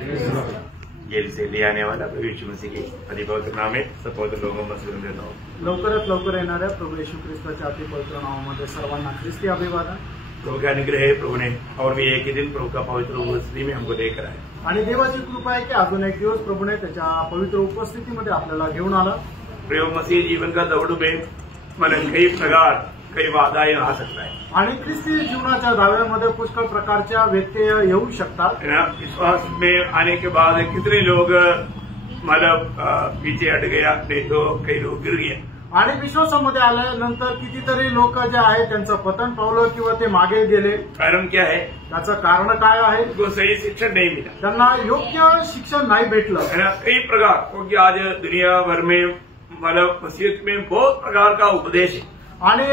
Gel से ले आने वाला प्रभु यीशु मसीह के अति पवित्र नाम में सब पवित्र लोगों में मस्कुरान देता हूँ। लवकरात लवकर येणाऱ्या प्रभू येशू ख्रिस्ताच्या अति पवित्र नावामध्ये सर्वांना ख्रिस्ती अभिवादन। प्रभु का अनुग्रह है, प्रभु ने और भी एक ही दिन प्रभु का पवित्र उपस्थिति में हमको लेकर आए आणि देवाची कृपा आहे की अजून एक दिवस प्रभूने त्याच्या पवित्र उपस्थितीमध्ये आपल्याला घेऊन आला। प्रभु मसीह जीवन का दौड़ में मतलब कई प्रकार कई बाधाएं आ सकता है आणि ख्रिस्ती जीवनाच्या दाव्यामध्ये पुष्कळ प्रकारच्या व्यत्यय येऊ शकतात। है ना। विश्वास में आने के बाद कितने लोग मतलब पीछे हट गया, नहीं तो कई लोग गिर गए। आणि विश्वासामध्ये आल्यानंतर कितीतरी लोक जे आहेत त्यांचं पतन पावलं किंवा ते मागे गेले। कारण क्या है? त्याचं कारण काय आहे? उनको सही शिक्षण नहीं मिला, त्यांना योग्य शिक्षण नाही भेटलं। है ना। कई प्रकार, क्योंकि आज दुनिया भर में मतलब मसीहत में बहुत प्रकार का उपदेश है आणि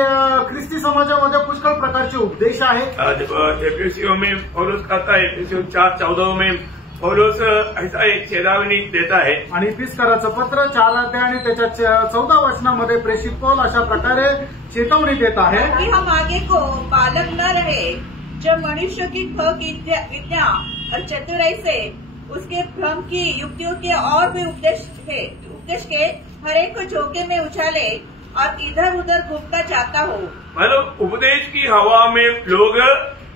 ख्रिस्ती समाजामध्ये पुष्कळ प्रकारचे उपदेश आहेत। एफएससीओ में पौलुस कहता है, एफएससीओ 4:14 में पौलुस ऐसा एक चेतावनी देता है आणि इफिसकराचं पत्र 4 अध्याय आणि त्याच्या 14 वचनामध्ये प्रेषित पौल अशा प्रकारे चेतावनी देत आहे कि हम आगे को बालक न रहे जो मनुष्य की ठोक विद्या और चतुराई से उसके भ्रम की युक्तियों के और भी उपदेश के हर एक को झोंके में उछाले और इधर उधर घूमता जाता हो। मतलब उपदेश की हवा में लोग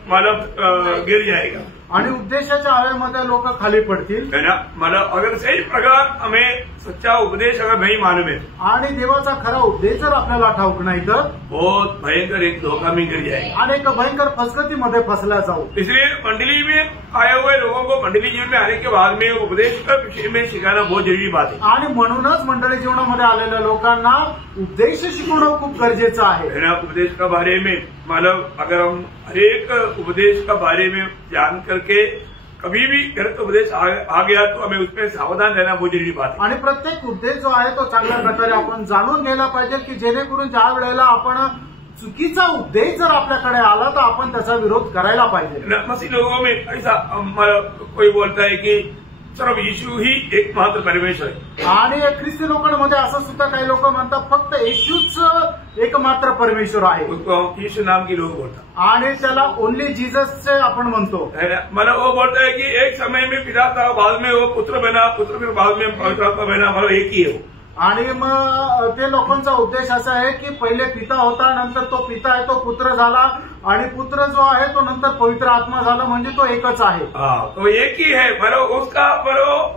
मतलब गिर जाएगा आणि उपदेशाच्या हवेमध्ये लोक खाली पडतील, है ना। मतलब अगर सही प्रकार हमें सच्चा उपदेश अगर नहीं मालूम है आणि देवाचा खरा उपदेश जर आपल्याला ठाऊक नाही तर बहुत भयंकर एक धोखा में गिर जाएगा, अनेक भयंकर फसगतीमध्ये फसल्या जाऊ। इसलिए मंडली में आए हुए लोगों को मंडली जीवन में आने के बाद में उपदेश का विषय में सिखाना बहुत जरूरी बात है। आणि म्हणूनच मंडळी जीवनामध्ये आलेल्या लोकांना उपदेश शिकवणं खूप गरजेचं आहे, है ना। उपदेश का बारे में मतलब अगर हम हरेक उपदेश का बारे में जान करके कभी भी गलत उपदेश आ गया तो हमें उसमें सावधान रहना बहुत जरूरी बात है। आणि प्रत्येक उपदेश जो आहे तो चांगल्या प्रकारे आपण जाणून घ्यायला पाहिजे की जेणेकरून ज्या वेळेला आपण चुकीचा उपदेश जर आपल्याकडे आला तर आपण त्याचा विरोध करायला पाहिजे। मसीह लोगों में ऐसा कोई बोलता है कि सिर्फ यीशु ही एकमात्र परमेश्वर है, आणि ख्रिस्ती लोकांमध्ये असं सुद्धा काही लोक म्हणतात फक्त येशूच एकमात्र परमेश्वर आहे, उसको यीशु नाम की लोग बोलता आणि त्याला ओनली जीससचे आपण म्हणतो, है ना। मतलब वो बोलता है कि एक समय में पिता था, बाद में वो पुत्र बना, पुत्र फिर बाद में पवित्र आत्मा बना, मतलब एक ही है वो। आणि मग ते लोकांचा उद्देश असा आहे की पहिले पिता होता, नंतर तो पिता आहे तो पुत्र झाला, आणि पुत्र जो आहे तो नंतर पवित्र आत्मा झाला, म्हणजे तो एकच आहे। तो एक ही है। मतलब उसका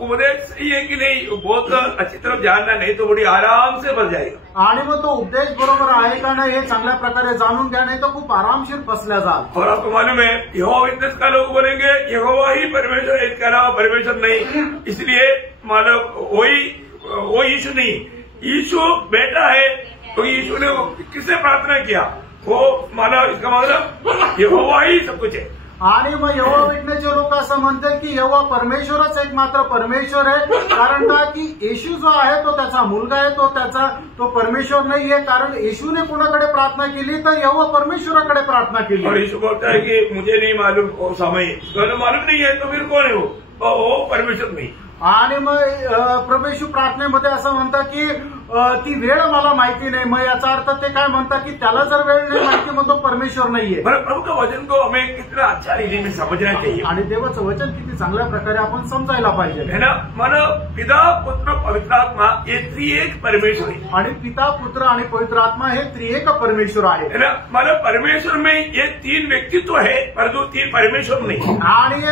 उपदेश सही है कि नहीं बहुत अच्छी तरफ जानना, नहीं तो बड़ी आराम से बच जाएगा। आणि मग तो उपदेश बरोबर आहे का नाही हे चांगल्या प्रकारे जाणून घ्या, नाही तर खूप आरामशीर फसल्या जाल। और आपको मालूम है यहोवा विटनेस का लोग बोलेंगे यहोवा ही परमेश्वर है, इसके अलावा परमेश्वर नहीं, इसलिए मतलब वो यीशु नहीं, यीशु बेटा है। तो यीशु ने किससे प्रार्थना किया? वो मतलब इसका मतलब यहोवा ही सब कुछ है। आणि मग यहोवा विटनेसचे लोक असं म्हणतात की यहोवा परमेश्वरच एकमात्र परमेश्वर आहे, कारण का की येशू जो आहे तो त्याचा मुलगा आहे, तो परमेश्वर नाहीये, कारण येशूने कुणाकडे प्रार्थना केली तर यहोवा परमेश्वराकडे प्रार्थना केली। और यीशु बोलता है कि मुझे नहीं मालूम वो समय, मालूम नहीं है तो फिर कौन है वो परमेश्वर नहीं। आणि मग प्रभू येशू प्रार्थनेमध्ये असं म्हणतात की ती वेळ मला माहिती नाही, मग याचा अर्थ ते काय म्हणतात की त्याला जर वेळ नाही माहिती मग तो परमेश्वर नाहीये। प्रभु का वचन को हमें कितना अच्छा रीति में समझना चाहिए, आणि देवाचं वचन किती चांगल्या प्रकारे आपण समजायला पाहिजे, है ना। मतलब पिता पुत्र पवित्र आत्मा ये त्रिएक परमेश्वर है, आणि पिता पुत्र आणि पवित्र आत्मा हे त्रिएक परमेश्वर आहे, है ना। मतलब परमेश्वर में ये 3 व्यक्तित्व है परंतु 3 परमेश्वर नहीं, आणि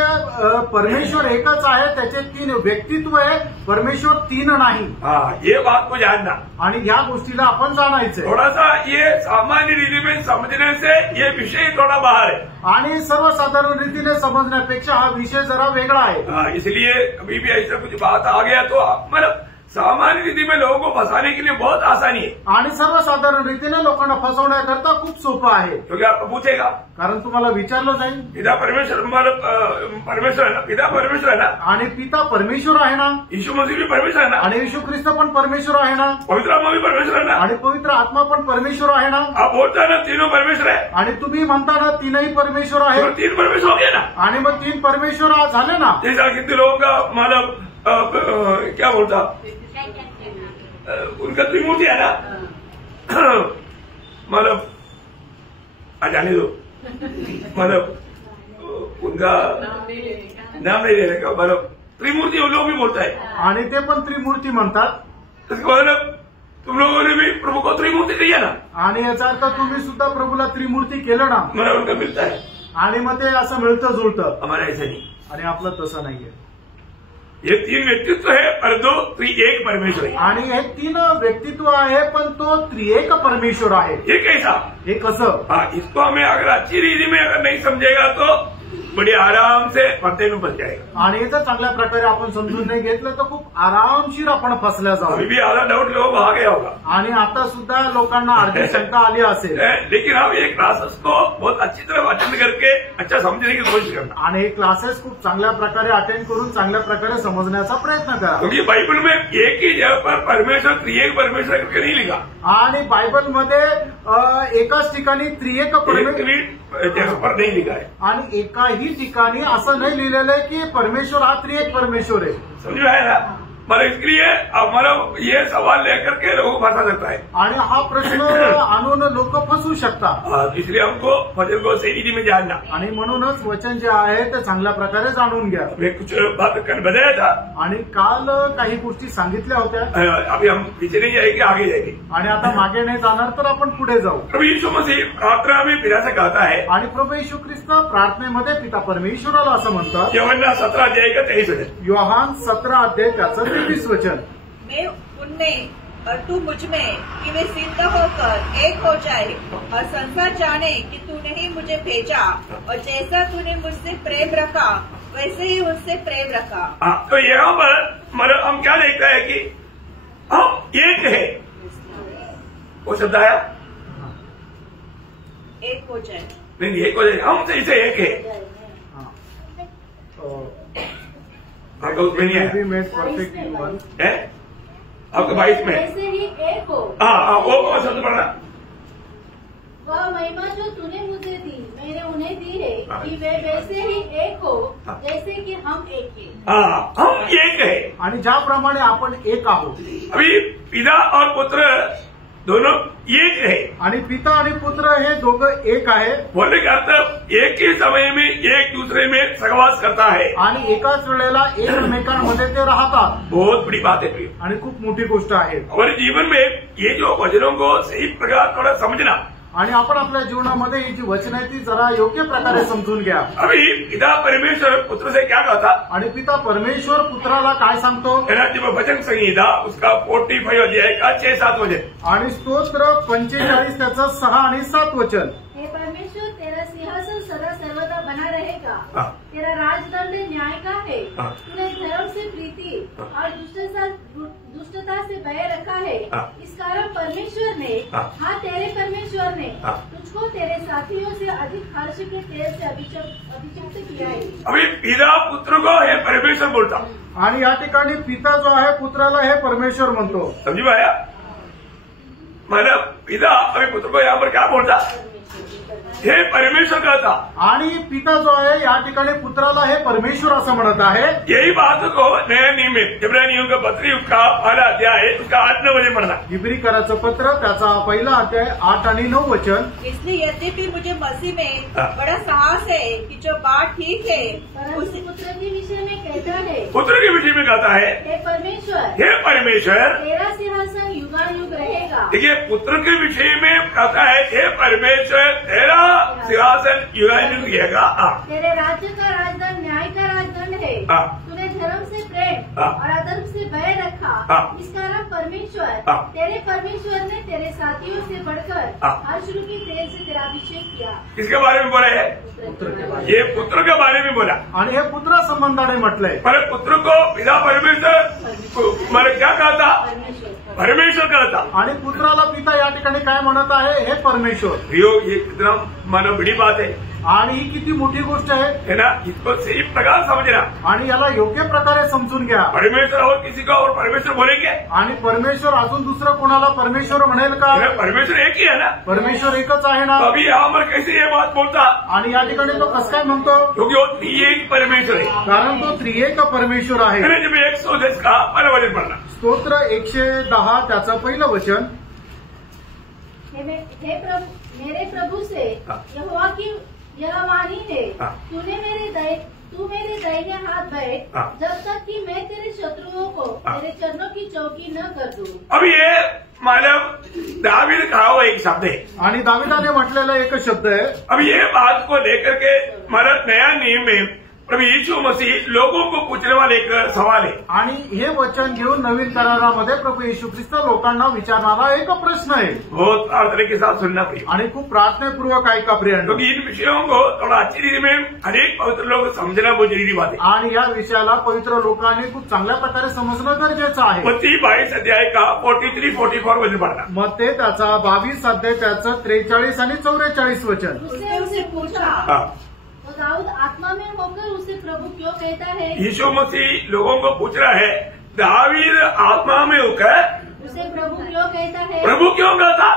परमेश्वर एकच आहे, त्याचे 3 व्यक्तित्व आहे, परमेश्वर 3 नाही। हाँ, ये बात को जानना आणि या गोष्टीला आपण जाणायचं। थोड़ा सा ये सामान्य रीति में समझने से ये विषय थोड़ा बाहर है, आणि सर्वसाधारण रीतीने समजण्यापेक्षा हा विषय जरा वेगळा आहे। इसलिए कभी भी ऐसा कुछ बात आ गया तो मतलब सामान्य रीति में लोगों को फंसाने के लिए बहुत आसानी है, आणि सर्वसाधारण रीतीने लोकांना फसवण्याकरता खूप सोपं आहे। क्योंकि आपको पूछेगा, कारण तुम्हाला विचारलं जाईल पिता परमेश्वर परमेश्वर है ना, पिता परमेश्वर है ना, आणि पिता परमेश्वर आहे ना, यीशु मसीह भी परमेश्वर है ना, आणि येशू ख्रिस्त पण परमेश्वर आहे ना, पवित्र आत्मा भी परमेश्वर है ना, आणि पवित्र आत्मा पण परमेश्वर आहे ना। आप बोलता ना तीनों परमेश्वर है, आणि तुम्ही म्हणता ना तीनही परमेश्वर आहे, तो 3 परमेश्वर हो गया ना। आणि मग 3 परमेश्वर झाले ना। जैसा कितने लोगों का मतलब क्या बोलता उनका त्रिमूर्ति है ना, मतलब जाने दो, मतलब उनका नाम नहीं लेने का, मतलब त्रिमूर्ति वो लोग भी बोलता है। आणि ते पण त्रिमूर्ती म्हणतात। इसका मतलब तुम लोगों ने भी प्रभु को त्रिमूर्ति किया ना, आणि याचा अर्थ तुम्ही सुद्धा प्रभूला त्रिमूर्ती केलं ना, हमारा उनका मिलता है। आणि मग ते असं मिळतं जुळतं। हमारा ऐसा नहीं, आणि आपलं तसं नाहीये। ये तीन व्यक्तित्व है पर दो त्रिएक परमेश्वर है। आणि हे तीन व्यक्तित्व आहे पण तो त्रिएक परमेश्वर आहे। ये कैसा? हे कसं? हाँ, इसको हमें अगर अच्छी रीति में अगर नहीं समझेगा तो बड़ी आराम से फंदे में फंस जाएगा। आणि जर चांगल्या प्रकारे आपण समजून नाही घेतलं तर खूप आरामशीर आपण फसल्या जाऊ। अभी भी आधा डाउट लोग आ गया होगा, आणि आता सुद्धा लोकांना अर्धी शंका आली असेल। लेकिन हम ये क्लासेस को बहुत अच्छी तरह अटेंड करके अच्छा समझने की कोशिश करना। आणि हे क्लासेस खूप चांगल्या प्रकारे अटेंड करून चांगल्या प्रकारे समजण्याचा प्रयत्न करा। क्योंकि बाइबल में एक ही जगह पर परमेश्वर त्रिएक परमेश्वर करके नहीं लिखा। आणि बायबलमध्ये एकाच ठिकाणी त्रिएक परमेश्वर जगह पर नहीं लिखा है। आणि एकाही ठिकाणी असं नाही लिहिलेलं आहे की परमेश्वर हा त्रिएक परमेश्वर आहे। समझ में आया ना? मतलब इसलिए हमारा ये सवाल लेकर के लोगों को फंसा सकता है, आणि हा प्रश्न आणून लोक फसू शकतात। इसलिए हमको वचन को सही रीति में जानना। आणि म्हणूनच वचन जे आहे ते चांगल्या प्रकारे जाणून घ्या। मैं कुछ बात कल बताया था, आणि काल काही गोष्टी सांगितल्या होत्या। अभी हम पीछे नहीं जाएंगे, आगे जाएंगे। आणि आता मागे नाही जाणार तर आपण पुढे जाऊ। प्रभु यीशु मसीह प्रार्थना में पिता से कहता है, आणि प्रभू येशू ख्रिस्त प्रार्थनेमध्ये पिता परमेश्वराला असं म्हणतात, यूहन्ना 17 अध्याय का 23 वचन, योहान 17 अध्याय त्याचं 23 वचन, मैं उनमें और तू मुझ में कि वे सिद्ध होकर एक हो जाए और संसार जाने कि तूने ही मुझे भेजा और जैसा तूने मुझसे प्रेम रखा वैसे ही उनसे प्रेम रखा। तो यहाँ पर मतलब हम क्या देखता है कि हम एक है, वो शब्द आया एक हो जाए, नहीं एक हो जाए, हम इसे एक है। आपका उसमें नहीं है, मेड परफेक्ट ह्यूमन है आपका 22 में। वैसे ही एक हो। हाँ, वो शब्द पढ़ना। वह महिमा जो तूने मुझे दी मैंने उन्हें दी है कि वे वैसे ही एक हो जैसे कि हम एक हैं। हाँ, हम एक है। आणि ज्याप्रमाणे आपण एक आहोत। अभी पिता और पुत्र दोनों एक है। आणि पिता आणि पुत्र हे दोघं एक आहे। बोलने का अर्थ एक ही समय में एक दूसरे में सहवास करता है आणि एकाच वेळेला एकमेकांमध्ये ते राहतात। बहुत बड़ी बात है। आणि खूप मोठी गोष्ट आहे। हमारे जीवन में ये जो वचनों को सही प्रकार थोड़ा समझना, आणि आपण आपल्या जीवनामध्ये ही जी वचन आहे ती जरा योग्य प्रकारे समजून घ्या। अभी पिता परमेश्वर पुत्र से क्या कहता, आणि पिता परमेश्वर पुत्राला काय सांगतो, जब वचन संहिता उसका 45 अध्याय का 6-7 वचन, आणि स्तोत्र 45 त्याचं 6 आणि 7 वचन, हे परमेश्वर तेरा सिंहासन सदा सर्वदा बना रहेगा। हाँ। तेरा राजदंड न्याय का है। हाँ। तूने धर्म से प्रीति और दुष्टता से भय रखा है। हाँ। इस कारण परमेश्वर ने हाँ। तेरे परमेश्वर ने हाँ। तुझको तेरे साथियों से अधिक हर्ष के तेल से अभिषिक्त किया है। अभी पिता पुत्र को है परमेश्वर बोलता, आणि या ठिकाणी पिता जो आहे पुत्राला हे परमेश्वर म्हणतो। समझ में आया? मतलब पिता अभी पुत्र को यहाँ पर क्या बोलता, हे परमेश्वर कहता, आणि पिता जो आहे या ठिकाणी पुत्राला हे परमेश्वर असं म्हणत आहे। यही बात को नया नियम में इब्रानियों का पत्री उसका पहला अध्याय उसका 8-9 वचन पढ़ना। इब्रिकराचं पत्र त्याचा पहिला अध्याय 8 आणि 9 वचन, इसलिए यद्यपि मुझे मसीह में हाँ। बड़ा साहस है कि जो बात ठीक है परंतु पुत्र के विषय में कहता है, पुत्र के विषय में कहता है, हे परमेश्वर हे परमेश्वर, तेरा सिंहासन युगायुग रहेगा। देखिए पुत्र के विषय में कहता है, हे परमेश्वर तेरा सिंहासन युगायुग रहेगा। तेरे राज्य का राजदंड न्याय का राजदंड है। हाँ। तूने धर्म से प्रेम हाँ। और अधर्म से भय रखा। हाँ। इस कारण परमेश्वर हाँ। तेरे परमेश्वर ने तेरे साथियों से बढ़कर हाँ। हर्ष की तेल से तेरा अभिषेक किया। किसके बारे में बोला है? ये पुत्र के बारे में बोला। आणि हे पुत्रा संबंधाने म्हटलंय। पर पुत्र को पिता परमेश्वर मतलब क्या कहता, परमेश्वर कहता, आणि पुत्राला पिता या ठिकाणी काय म्हणत आहे, हे परमेश्वर। ये कितना मानो बड़ी बात है आणि ही किती मोठी गोष्ट आहे ना, इसको सही प्रकार समझना। आणि याला योग्य प्रकारे समजून घ्या। परमेश्वर और किसी का और परमेश्वर बोलेंगे, आणि परमेश्वर अजून दुसरं कोणाला परमेश्वर म्हणेल का? परमेश्वर एक ही है ना, परमेश्वर एकच आहे ना। अभी यहाँ पर कैसे ये बात बोलता, आणि या ठिकाणी तो कसं काय म्हणतो, क्योंकि वो एक परमेश्वर है। कारण तो त्रिएक परमेश्वर आहे। जब 110 का पहला वचन पढ़ना, स्तोत्र 110 त्याचं पहिलं वचन, मेरे प्रभु से हाँ। यहोवा की यह वाणी है, हाँ। तूने मेरे तू मेरे दाहिने हाथ बैठ हाँ। जब तक कि मैं तेरे शत्रुओं को हाँ। तेरे चरणों की चौकी न कर दूं। अब ये मतलब दावीद कहा हुआ एक शब्द है। आणि दाविदाने म्हटलेला एक शब्द आहे. अब ये बात को लेकर के हमारा नया नियम में प्रभु यीशु मसीह लोगों को पूछने वाला एक सवाल है। आणि हे वचन घेऊन नवीन करारामध्ये प्रभू येशू ख्रिस्त लोकांना विचारणारा एक प्रश्न आहे. बहुत प्रार्थना के साथ सुनना पड़ेगा, आणि खूप प्रार्थनापूर्वक ऐका प्रियांनो. क्योंकि इन विषयों को थोड़ा अच्छी रीति में हरेक पवित्र लोग समझना बहुत जरूरी बात है। आणि या विषयाला पवित्र लोकांनी खूप चांगल्या प्रकारे समजणं गरजेचं आहे. मत्ती 22 अध्याय का 43-44 वचन पढ़ना। मग ते त्याचा 22 अध्याय त्याचं 43 आणि 44 वचन. उसने उसे पूछा हाँ, तो दाऊद आत्मा में होकर उसे प्रभु क्यों कहता है? यीशु मसीह लोगों को पूछ रहा है, दावीद आत्मा में होकर उसे प्रभु क्यों कहता है? प्रभु क्यों कहता?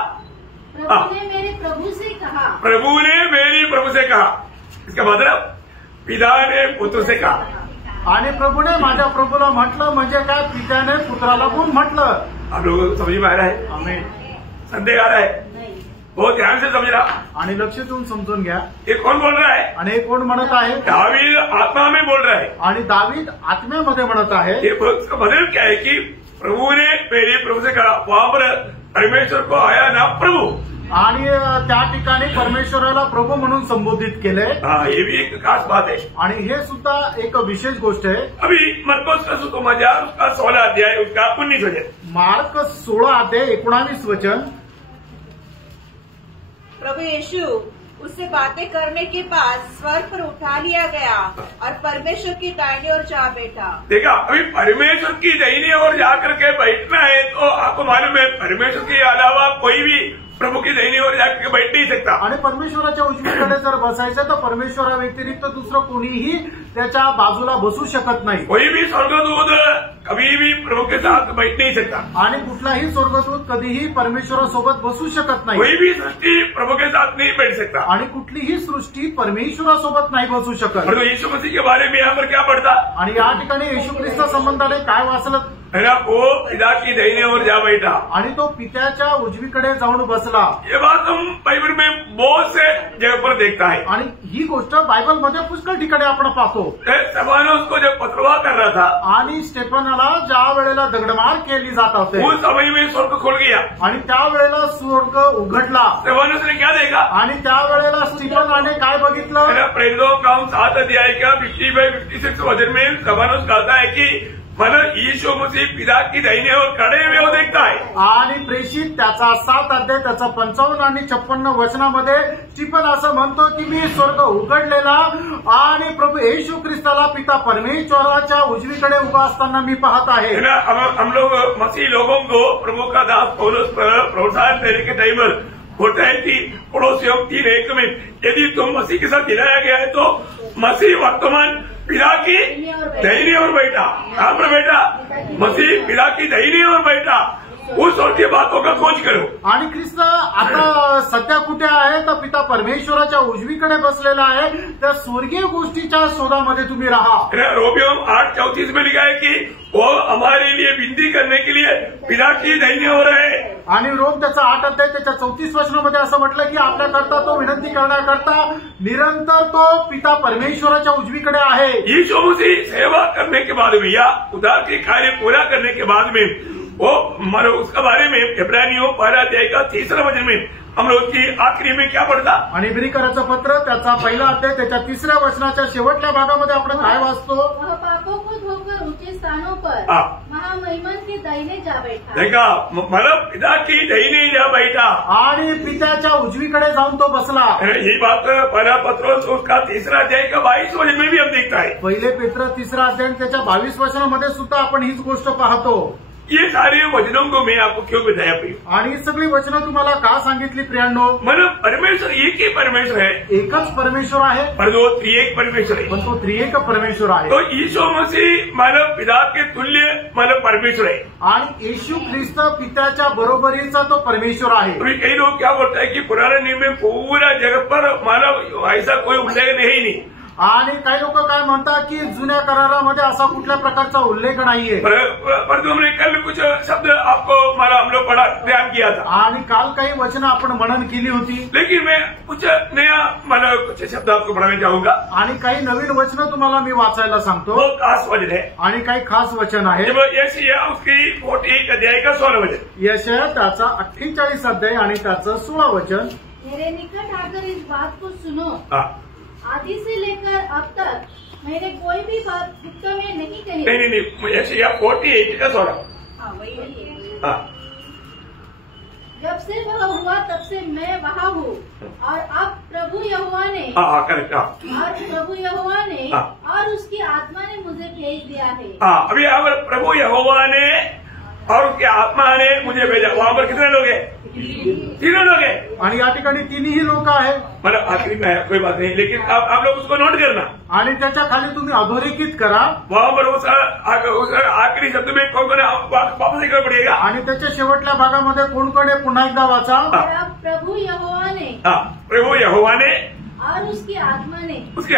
प्रभु ने मेरे प्रभु से कहा। प्रभु ने मेरी प्रभु से कहा। इसका मतलब पिता ने पुत्र से कहा। आणि प्रभूने माझ्या प्रभूला म्हटलं म्हणजे काय, पित्याने पुत्राला पण म्हटलं. आप लोगों को समझ में आ रहा है? आमेन. संदेह आ रहा है? नहीं, बहुत ध्यान से समझ रहा। आणि लक्ष देऊन समजून घ्या. ये कौन बोल रहा है? आणि हे कोण म्हणत आहे? दावीद आत्मा में बोल रहा है। आणि दावीद आत्म्यामध्ये म्हणत आहे. ये इसका मतलब क्या है कि प्रभु ने मेरे प्रभु से कहा। वहां पर परमेश्वर को आया ना प्रभु, आणि त्या ठिकाणी परमेश्वराला प्रभू म्हणून संबोधित केले. हाँ, ये भी एक खास बात है। आणि हे सुद्धा एक विशेष गोष्ट आहे. अभी मरकोस का सुसमाचार उसका 16 अध्याय उसका 19 वचन। मार्क 16 अध्याय 19 वचन. प्रभु यीशु उससे बातें करने के बाद स्वर्ग पर उठा लिया गया और परमेश्वर की दाहिनी ओर जा बैठा। देखा, अभी परमेश्वर की दाहिनी ओर जाकर के बैठना है तो आपको मालूम है परमेश्वर के अलावा कोई भी प्रभु की दाहिनी ओर जाकर के बैठ नहीं सकता। आणि परमेश्वराच्या उजवीकडे जर बसायचं तर परमेश्वरा व्यतिरिक्त दुसरं कोणीही त्याच्या बाजूला बसू शकत नाही. कोई भी स्वर्गदूत कभी भी प्रभु के साथ बैठ नहीं सकता। आणि कुठलाही स्वर्गदूत कधीही परमेश्वरासोबत बसू शकत नाही. कोई भी सृष्टि प्रभु के साथ नहीं बैठ सकता। आणि कुठलीही सृष्टी परमेश्वरासोबत नाही बसू शकत. और यीशु मसीह के बारे में यहाँ पर क्या पढ़ता आणि या ठिकाणी येशू ख्रिस्त संबंधाने काय वाचलं है ना? वो पिता की दाहिनी ओर जा बैठा। आणि तो पित्याच्या उजवीकडे जाऊन बसला. ये बात हम बाइबल में बहुत से जगह पर देखता है। आणि ही गोष्ट बायबलमध्ये पुष्कळ ठिकाणी आपण पाहतो. स्तेफानोस को जब पथरवाह कर रहा था, आणि स्टेफनाला ज्या वेळेला दगडमार केली जात होते उस समय में स्वर्ग खुल गया। आणि त्यावेळेला स्वर्ग उघडला. स्तेफानोस ने क्या देखा? आणि त्यावेळेला स्टीफनाने काय बघितलं? मेरा प्रेरितों का 7 अध्याय का 55-56 वचन में स्तेफानोस कहता है कि मतलब यीशु मसीह पिता की दाहिनी ओर खड़े हुए वो देखता है। आणि प्रेषित त्याचा 7 अध्याय त्याचा 55 आणि 56 वचनामध्ये स्टीफन असं म्हणतो की मी स्वर्ग उघडलेला आणि प्रभू येशू ख्रिस्ताला पिता परमेश्वराच्या उजवीकडे उभा असताना मी पाहत आहे. है ना? हम लोग मसीह लोगों को प्रभु का दास पौलुस प्रोत्साहन देने के टाइम पर होता है कि पड़ोसियों 3:1 में यदि तुम मसीह के साथ मिलाया गया है तो मसीह वर्तमान पिता की दाहिनी ओर बैठा। कहाँ पर बैठा? मसीह पिता की दाहिनी ओर बैठा। उस और की बातों का खोज करो। आणि ख्रिस्त आता सध्या कुठे आहे तर पिता परमेश्वराच्या उजवीकडे बसलेला आहे. त्या स्वर्गीय गोष्टीच्या शोधामध्ये तुम्ही राहा. रोमियो 8:34 में लिखा है कि वो हमारे लिए विनती करने के लिए पिता की दाहिनी ओर है। आणि रोम त्याचा 8 अध्याय त्याच्या 34 वचनामध्ये असं म्हटलं की आपल्याकरता तो विनंती करण्याकरता निरंतर तो पिता परमेश्वराच्या उजवीकडे आहे. यीशु मसीह सेवा करने के बाद में या उद्धार के कार्य पूरा करने के बाद में वो उसका बारे में इब्रानियों 1 अध्याय का 3 वचन में हम लोग की आखिरी में क्या पढ़ता? आणि इब्रिकराचं पत्र त्याचा 1 अध्याय त्याच्या 3 वचनाच्या शेवटच्या भागामध्ये आपण काय वाचतो? वह पापों को धोकर ऊंचे स्थानों पर महामहिमन के दाहिने जा बैठा। देखा, मतलब पिता की दाहिनी जा बैठा आणि पित्याच्या उजवीकडे जाऊन तो बसला. यही बात 1 पत्रोस उसका 3 अध्याय का 22 वचन में भी हम देखता है। पहिले पेत्र 3 अध्याय त्याच्या 22 वचनामध्ये सुद्धा आपण हीच गोष्ट पाहतो. ये सारे वचनों को मैं आपको क्यों बताया प्रिय? आणि ही सगळी वचनं तुम्हाला का सांगितली प्रियांनो? मतलब परमेश्वर एक ही परमेश्वर है, एकच परमेश्वर आहे, पर वो त्रिएक परमेश्वर है। पण तो त्रिएक परमेश्वर आहे. तो यीशु मसीह मानव पिता के तुल्य मानव परमेश्वर है। आणि येशू ख्रिस्त पित्याच्या बरोबरीचा तो परमेश्वर आहे. अभी कई लोग क्या बोलते हैं कि पुराने नियम में पूरा जगत पर मानव ऐसा कोई उल्लेख है ही नहीं। आणि काही लोक काय म्हणतात की जुन्या करारामध्ये असा कुठल्या प्रकारचा उल्लेख नाहीये. परंतु हमने कल कुछ शब्द आपको हम लोग पढ़ा ध्यान किया था. आणि काल काही वचनं आपण मनन केली होती. लेकिन मैं कुछ नया कुछ शब्द आपको पढ़ाने चाहूंगा. आणि काही नवीन वचनं तुम्हाला मी वाचायला सांगतो. वो खास वचन है आणि काही खास वचन आहे. यशायाह उसकी 41 अध्याय का 16 वचन. यशायाह त्याचा 48 अध्याय आणि त्याचं 16 वचन. मेरे निकट आकर इस बात को सुनो, आदि से लेकर अब तक मैंने कोई भी बात गुप्त में नहीं कही. नहीं यशायाह 48 का 16. हाँ वही है. हाँ. जब से वह हुआ तब से मैं वहाँ हूँ और अब प्रभु यहोवा ने करेक्ट. और प्रभु यहोवा ने और उसकी आत्मा ने मुझे भेज दिया है. अभी यहाँ पर प्रभु यहोवा ने और उसकी आत्मा ने मुझे भेजा. वहाँ पर कितने लोग हैं? 3 लोग हैं. आणि या ठिकाणी 3ही लोक आहेत. मतलब आखिरी में है, कोई बात नहीं, लेकिन आप लोग उसको नोट करना. आणि त्याच्या खाली तुम्ही अधोरेखित करा. वहाँ पर उस आखिरी शब्द में कौन कौन वापस एक पड़ेगा. आणि त्याच्या शेवटल्या भागामध्ये कोण कोण आहे पुन्हा एकदा वाचा. प्रभु यहोवा ने प्रभु यहोवा ने और उसकी आत्मा ने मुझे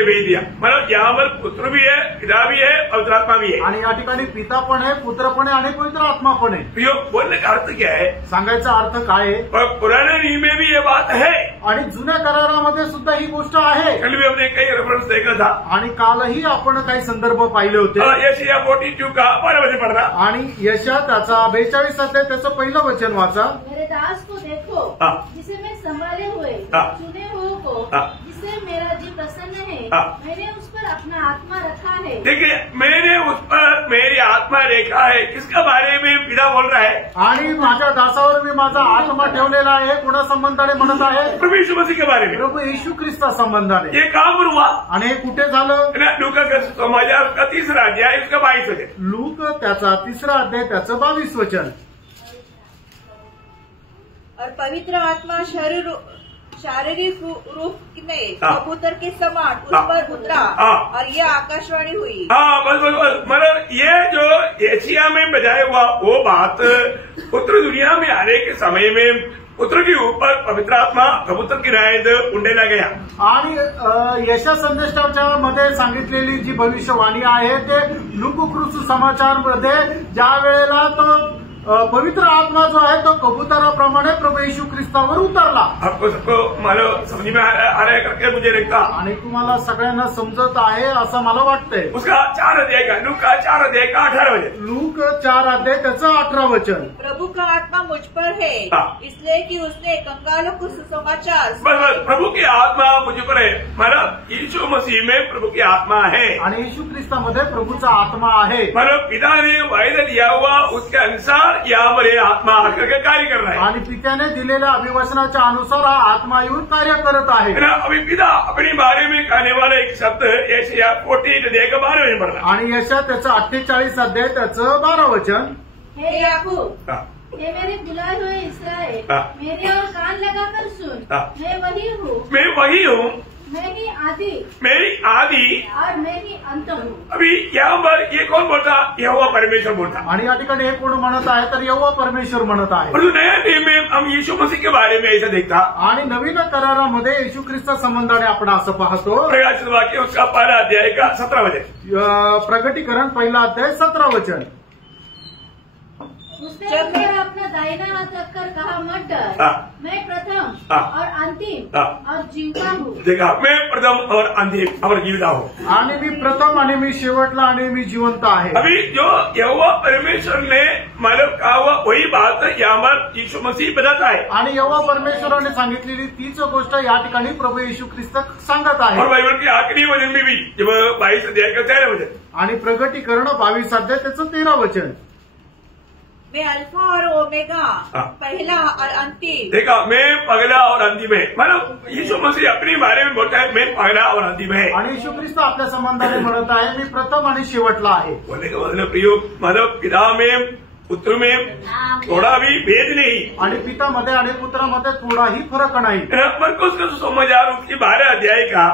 भेज दिया. मतलब यहाँ पर पुत्र भी है, पिता भी है, पवित्र आत्मा भी है. आणि या ठिकाणी पिता पण आहे, पुत्र पण आहे आणि पवित्र आत्मा पण आहे. तो बोलने का अर्थ क्या है? सांगायचा अर्थ काय आहे? पुराने नियम में भी ये बात है आणि जुन्या करारामध्ये सुद्धा ही गोष्ट आहे. कल भी हमने कई रेफरेंस देखा था. आणि कालही आपण काही संदर्भ पाहिले होते. यशायाह 42 का 12 वचन पढ़ना. आणि यशायाह त्याचा 42 अध्याय त्याचं पहिलं वचन वाचा. मेरे दास को देखो जिसे मैं संभाले हुए चुने हुए को जिससे मेरा जी प्रसन्न है. मैंने उस पर अपना आत्मा रखा है. देखिए मैंने उस पर मेरी आत्मा रेखा है. किसका बारे में पिता बोल रहा है? आणि माझ्या दासावर मी माझा आत्मा ठेवलेला आहे. कोणा संबंधाने म्हणत आहे? प्रभु यीशु मसीह के बारे में. प्रभु येशू ख्रिस्ता संबंधाने. ये काम हुआ. आणि हे कुठे झालं? लूका का समाचार का 3रा अध्याय इसका 22 वचन. लूक त्याचा 3रा अध्याय त्याचं 22 वचन. और पवित्र आत्मा शारीरिक रूप में कबूतर के समान उस पर उतरा और ये आकाशवाणी हुई. बस मतलब ये जो एशिया में बजाया हुआ वो बात पुत्र दुनिया में आने के समय में पुत्र के ऊपर पवित्र आत्मा कबूतर की रायद उंडेला गया. आणि यशा संदेशाच्या मध्ये सांगितलेली जी भविष्यवाणी आहे ते लूक समाचार मध्ये ज्या वेळेला तो पवित्र आत्मा जो आहे तो कबूतराप्रमाणे प्रभू येशू ख्रिस्तावर उतरला. आपको सबको मालूम समझ में आ रहा है करके मुझे लगता. आणि तुम्हाला सगळ्यांना समजत आहे असं मला वाटतंय. उसका 4 अध्याय का लूक का 4 अध्याय का 18 वचन. लूक 4 अध्याय त्याचं 18 वचन. प्रभु का आत्मा मुझ पर है इसलिए कि उसने कंगालों को सुसमाचार. बस प्रभु की आत्मा मुझ पर है. मतलब यीशु मसीह में प्रभु की आत्मा है आणि येशू ख्रिस्तामध्ये प्रभूचा आत्मा आहे. मतलब पिता ने वायदा दिया हुआ उसके अनुसार यहाँ पर आत्मा आकर के कार्य कर रहा है. आणि पित्याने दिलेल्या अभिवचनाच्या अनुसार हा आत्मा येऊन कार्य करत आहे. अभी पिता अपने बारे में कहने वाला एक शब्द यशायाह 48 अध्याय का 12 वचन पढ़ना. आणि यशायाह त्याचं 48 अध्याय त्याचं 12 वचन. हे याकूब हे मेरे बुलाए हुए इस्राएल मेरे और कान लगाकर सुन. मैं वही हूँ मेरी आदि और मेरी अंत हूँ. अभी यहाँ पर ये कौन बोलता? यहोवा परमेश्वर बोलता. आणि या ठिकाणी हे कोण म्हणत आहे तर यहोवा परमेश्वर म्हणत आहे. परंतु नया नियम में हम यीशु मसीह के बारे में ऐसा देखता. आणि नवीन करारामध्ये येशू ख्रिस्ता संबंधाने आपण असं पाहतो. प्रकाशित वाक्य उसका 1 अध्याय का 17 वचन. प्रगटीकरण 1 अध्याय 17 वचन. उसने अपना दाहिना हाथ रखकर कहा मत डर, मैं प्रथम और अंतिम और जीवता हूँ. देखा मैं प्रथम और अंतिम और जीवता हूँ. आणि मी प्रथम आणि मी शेवटला आणि मी जिवंत आहे. अभी जो यहोवा परमेश्वर ने मालूम कहा हुआ वही बात यहाँ पर यीशु मसीह बताता है. आणि यहोवा परमेश्वराने सांगितलेली तीच गोष्ट या ठिकाणी प्रभू येशू ख्रिस्त सांगत आहे. और बाइबल के आखिरी वचन में भी जब 22 अध्याय का 13 वचन. आणि प्रगटीकरण 22 अध्याय त्याचं 13 वचन. मैं अल्फा और ओमेगा पहला और अंतिम. देखा मैं पहला और अंतिम है. मतलब यीशु मसीह अपने बारे में बोलता है मैं पहला और अंतिम है. आणि येशू ख्रिस्त आपल्या संबंधाने म्हणत आहे मी प्रथम आणि शेवटला आहे. बोलने का मतलब प्रियो मतलब पिता में पुत्र में थोड़ा भी भेद नहीं. आणि पितामध्ये आणि पुत्रामध्ये थोडाही फरक नाही. मरकुस का सुसमाचार उसकी 12 अध्याय का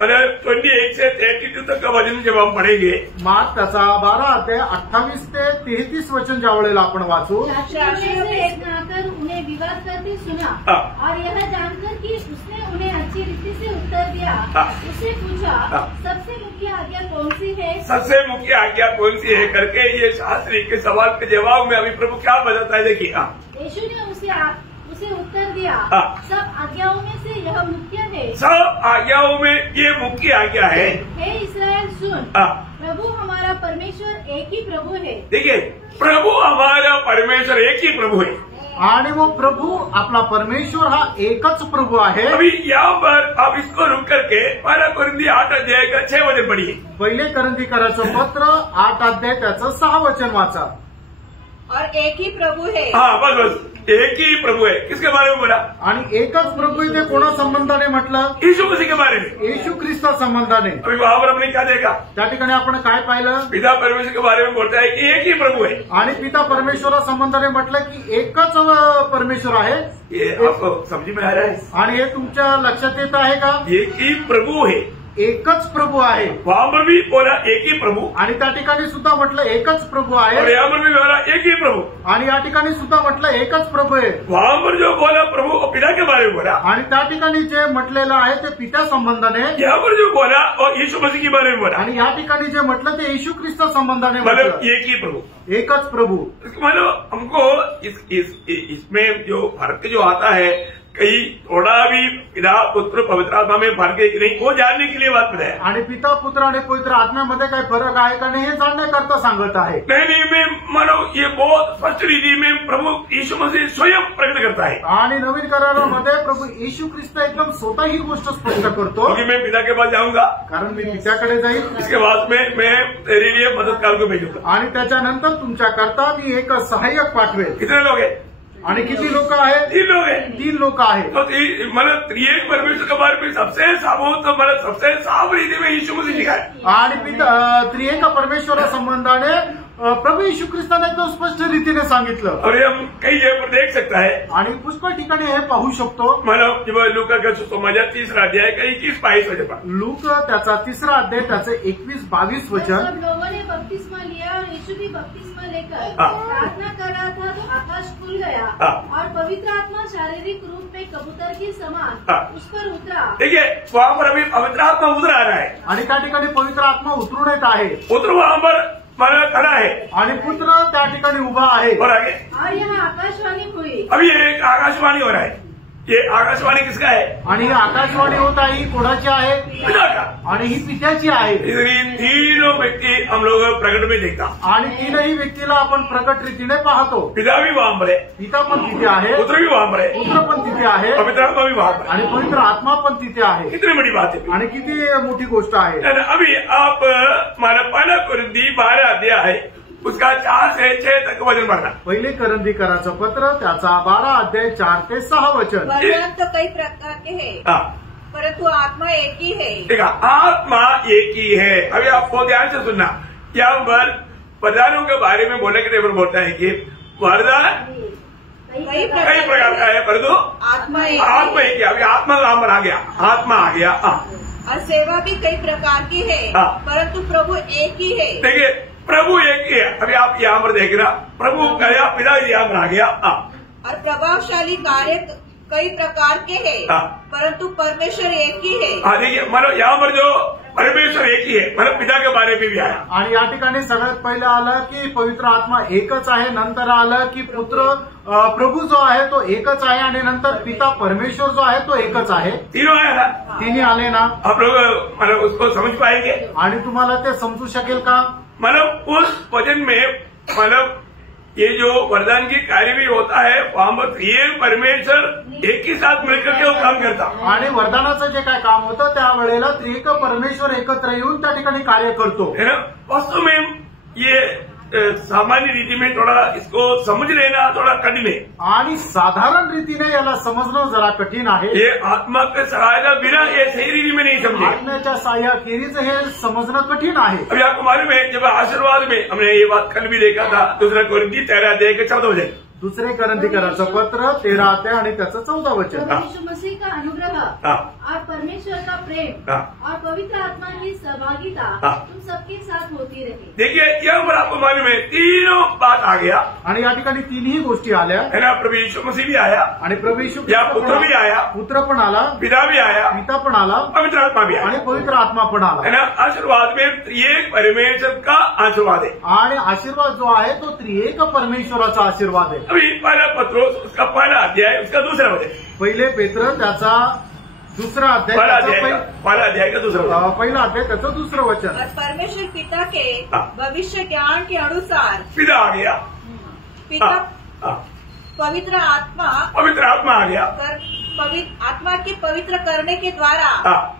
मतलब 28 से 32 तक का वचन जब हम पढ़ेंगे, मार्क त्याचा 12 अध्याय 28 ते 33 वचन ज्या वेळेला आपण वाचू, आकर उन्हें विवाद करते सुना और यह जानकर कि उसने उन्हें अच्छी रीति से उत्तर दिया, उससे पूछा सबसे मुख्य आज्ञा कौन सी है? सबसे मुख्य आज्ञा कौन सी है करके ये शास्त्री के सवाल के जवाब में अभी प्रभु क्या बताता है, देखिए। यीशु ने उसे उत्तर दिया, सब आज्ञाओं में से यह मुख्य है। सब आज्ञाओं में ये मुख्य आज्ञा है। हे इस्राएल सुन, प्रभु हमारा परमेश्वर एक ही प्रभु है। देखिए, प्रभु हमारा परमेश्वर एक ही प्रभु है। आणि वो प्रभु आपला परमेश्वर हा एकच प्रभु आहे। अभी यहाँ पर आप इसको रुक करके 1 कोरिन्थी 8 अध्याय का 6 वचन पढ़िए। पहिले करंथीकराचं पत्र 8 अध्याय त्याचं 6 वचन वाचा। और एक ही प्रभु है। हाँ, बस एक ही प्रभु है। किसके बारे में बोला? आणि एकच प्रभु इथे कोणा संबंधाने म्हटलं? यीशु मसीह के बारे में, येशू ख्रिस्ता संबंधाने। अभी वहां पर हमने क्या देखा? त्या ठिकाणी आपण काय पाहिलं? पिता परमेश्वर के बारे में बोलता है कि एक ही प्रभु है। आणि पिता परमेश्वरा संबंधाने म्हटलं की एकच परमेश्वर आहे। ये आपको समझ में आ रहा है? आणि हे तुमच्या लक्षात येत आहे का? एक ही प्रभु है, एकच प्रभु आहे। वहां पर भी बोला एक ही प्रभु, आणि त्या ठिकाणी सुद्धा म्हटलं एकच प्रभु आहे। और यहाँ पर भी बोला एक ही प्रभु, आणि या ठिकाणी सुद्धा म्हटलं एकच प्रभु आहे। वहां पर जो बोला प्रभु और पिता के बारे में बोला, आणि त्या ठिकाणी जे म्हटलेलं आहे ते पिता संबंधाने, यहाँ पर जो बोला और यीशु मसीह के बारे में बोला, आणि या ठिकाणी जे म्हटलं ते येशू ख्रिस्ता संबंधाने मतलब म्हटलं एक ही प्रभु, एकच प्रभु। मतलब हमको इसमें जो फर्क जो आता है, कहीं थोड़ा भी पिता पुत्र पवित्र आत्मा में फर्क है कि नहीं, वो जानने के लिए बात बताया। आणि पिता पुत्र आणि पवित्र आत्म्यामध्ये काही फरक आहे का नाही हे जाणण्याकरता सांगत आहे। नहीं, मैं मानो ये बहुत स्पष्ट रीति में प्रभु यीशु मसीह स्वयं प्रकट करता है। आणि नवीन करारामध्ये प्रभू येशू ख्रिस्त एकदम स्वतः ही गोष्ट स्पष्ट करतो, क्योंकि मैं पिता के पास जाऊंगा, कारण मी पित्याकडे जाईल, इसके बाद में मैं तेरे लिए मददगार को भेजूंगा, आणि त्याच्यानंतर तुमच्याकरता मी एक सहाय्यक पाठवेल। कितने लोग हैं? आणि किती लोक आहेत? 3 लोग हैं। 3 लोक आहेत। तो मतलब त्रिएक परमेश्वर के बारे में सबसे साबूत, मतलब सबसे साफ रीति में यीशु मसीह लिखा है। आणि त्रिएक परमेश्वरा संबंधाने प्रभू येशू ख्रिस्ताने एकदम स्पष्ट रीतीने सांगितलं, और ये हम कई जगह पर देख सकता है। आणि पुष्कळ ठिकाणी हे पाहू शकतो। मतलब जब लूका का सुसमाचार 3 अध्याय का 21-22 वचन पर लूक त्याचा 3 अध्याय त्याचे 21-22 वचन। सब लोगों ने बपतिस्मा लिया और यीशु भी बपतिस्मा लेकर प्रार्थना कर रहा था तो आकाश खुल गया और पवित्र आत्मा शारीरिक रूप में कबूतर के समान उस पर उतरा। देखिए, वहां पर अभी पवित्र आत्मा उतर आ रहा है, आणि त्या ठिकाणी पवित्र आत्मा उतरून येत आहे। उतर वहां पर खड़ा है, आणि पुत्र त्या ठिकाणी उभा आहे। और आगे और यहाँ आकाशवाणी हुई। अभी एक आकाशवाणी हो रहा है। ये आकाशवाणी किसका है? आणि ही आकाशवाणी होत आहे, ही कोणाची आहे? पिता का। आणि ही पित्याची आहे। इसलिए तीनों व्यक्ति हम लोग प्रकट में देखता, आणि तीनही व्यक्तीला आपण प्रकट रीतीने पाहतो। पिता भी वहां पर है, पिता पण तिथे आहे, पुत्र भी वहां पर है, पुत्र पण तिथे आहे, पवित्र आत्मा भी वहां पर है। आणि पवित्र आत्मा पण तिथे आहे। कितनी बड़ी बात है। आणि किती मोठी गोष्ट आहे। अभी आप माना 1 कोरिन्थी 12 अध्याय है, उसका 4 से 6 तक वचन पढ़ना। पहिले करंथीकराचं पत्र त्याचा 12 अध्याय 4 ते 6 वचन। वरदान तो कई प्रकार के हैं, परंतु आत्मा एक ही है। देखा, आत्मा एक ही है। अभी आपको ध्यान से सुनना, यहाँ पर वरदानों के बारे में बोलने के टेबल बोलता है कि वरदान कई प्रकार का है, परंतु आत्मा एक ही। अभी आत्मा काम पर आ गया, आत्मा आ गया। और सेवा भी कई प्रकार की है, परंतु प्रभु एक ही है। देखिए, प्रभु एक ही है। अभी आप यहाँ पर देख रहा, प्रभु गया, पिता यहाँ पर आ गया। और प्रभावशाली कार्य कई प्रकार के हैं, परंतु परमेश्वर एक ही है। देखिए, मतलब यहाँ पर जो परमेश्वर एक ही है, मतलब पिता के बारे में भी आया। आणि या ठिकाणी सगळ्यात पहिलं आलं की पवित्र आत्मा एकच आहे, नंतर आलं की पुत्र प्रभू जो आहे तो एकच आहे, आणि नंतर पिता परमेश्वर जो आहे तो एकच आहे। तीनों आया ना, तिन्ही आले ना। आप लोग मतलब उसको समझ पाएंगे, आणि तुम्हाला ते समजू शकेल का? मतलब उस वचन में मतलब ये जो वरदान की कार्य भी होता है, वहां पर ये परमेश्वर एक ही साथ मिलकर के वो काम करता। आणि वरदानाचं जे काय काम होतं त्यावेळेला त्रिएक परमेश्वर एकत्र येऊन त्या ठिकाणी कार्य करतो, है ना। वास्तव में ये सामान्य रीति में थोड़ा इसको समझ लेना थोड़ा कठिन है, आणि साधारण रीतीने याला समजणं जरा कठीण आहे। ये आत्मा के सहायता बिना ये सही रीति में नहीं समझे। आत्म्याच्या सहाय्याखेरीज हे समजणं कठीण आहे। अभी आपको मालूम है, जब आशीर्वाद में हमने ये बात कल भी देखा था, 2 कोरिन्थी 13 अध्याय के 14 वचन। दुसरे करंथीकराचं पत्र 13 अध्याय आणि त्याचं 14 वचन। यीशु मसीह का अनुग्रह और परमेश्वर का प्रेम और पवित्र आत्मा की सहभागिता तुम सबके साथ होती रहे। देखिए यहाँ पर आपको मालूम है तीनों बात आ गया आणि या ठिकाणी तिन्ही गोष्टी आल्या है ना। प्रभु यीशु मसीह भी आया आणि प्रभू येशू या पुत्र भी आया, पुत्र पण आला, पिता भी आया, पिता पण आला पवित्र आत्मा भी आया आणि पवित्र आत्मा पण है आला। ना। आशीर्वाद में त्रिएक परमेश्वर का आशीर्वाद है। आणि आशीर्वाद जो आहे तो त्रिएक परमेश्वराचा आशीर्वाद आहे। अभी पहला पत्रोस उसका पहला अध्याय उसका दूसरा वचन, पहिले पेत्र त्याचा दूसरा अध्याय पहला त्याचा अध्याय का दूसरा वचन, पहिला अध्याय त्याचं दुसरं वचन। और परमेश्वर पिता के भविष्य ज्ञान के अनुसार पिता आ गया, पिता हाँ, पवित्र आत्मा आ गया, आत्मा के पवित्र करने के द्वारा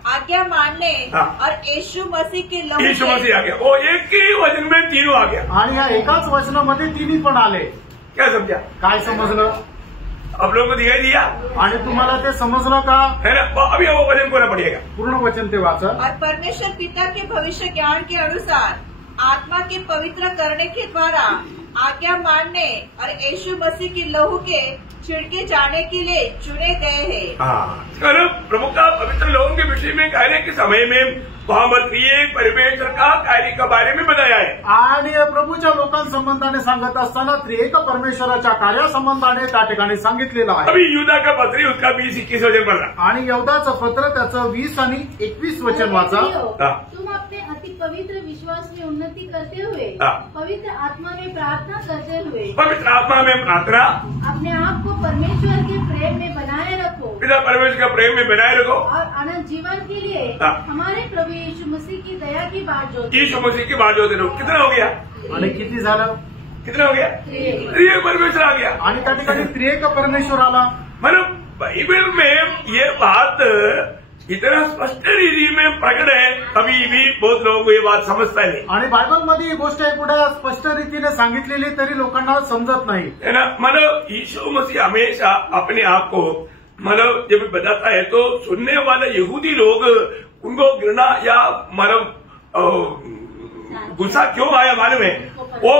आज्ञा मानने और यीशु मसीह के लहू यीशु मसीह आ गया। वो एक ही वचन में तीनों आ गया। आणि या एकाच वचनामध्ये तिन्ही पण आले। क्या समझा? काय समजलं? आप लोगों को दिखाई दिया आणि तुम्हाला ते समजलं का? है ना। अभी वो वचन बोलना पड़ेगा, पूर्ण वचन ते वाचा। और परमेश्वर पिता के भविष्य ज्ञान के अनुसार आत्मा के पवित्र करने के द्वारा आज्ञा मानने और यीशु मसीह की लहू के छिड़के जाने के लिए चुने गए हैं। प्रभु का पवित्र लोगों के विषय में कहने के समय में वहाँ त्रिएक परमेश्वर का कार्य के बारे में बताया है। आणि प्रभूच्या लोकांसंबंधाने सांगत असताना त्रिएक परमेश्वराच्या कार्यासंबंधाने त्या ठिकाणी सांगितलेलं आहे। अभी युदा का पत्री उसका 20-21 वचन पढ़ना। आणि यहूदाचं पत्र त्याचं 20 आणि 21 वचन वाचा। तुम अपने अति पवित्र विश्वास में उन्नति करते हुए पवित्र आत्मा में प्रार्थना करते हुए पवित्र आत्मा में प्रार्थना अपने आप को परमेश्वर के प्रेम में बनाए रखो, पिता परमेश्वर का प्रेम में बनाए रखो और अनंत जीवन के लिए हमारे प्रभु यीशु मसीह की दया की बात जो यीशु मसीह की बात होते रहो। कितना हो गया? आणि किती झालं? कितना हो गया? त्रिएक परमेश्वर आ गया। आणि त्या ठिकाणी त्रिएक परमेश्वर आला। मतलब बाइबल में ये बात इतना स्पष्ट रीति में प्रकट है, अभी भी बहुत लोगों को ये बात समजता नहीं। आणि बायबलमध्ये ही गोष्ट एवढ्या स्पष्ट रीतीने सांगितलेली तरी लोकांना समजत नाही, है ना। मतलब यीशु मसीह हमेशा अपने आप को मतलब जब बताता है तो सुनने वाले यहूदी लोग उनको घृणा या मतलब गुस्सा क्यों आया मालूम है? वो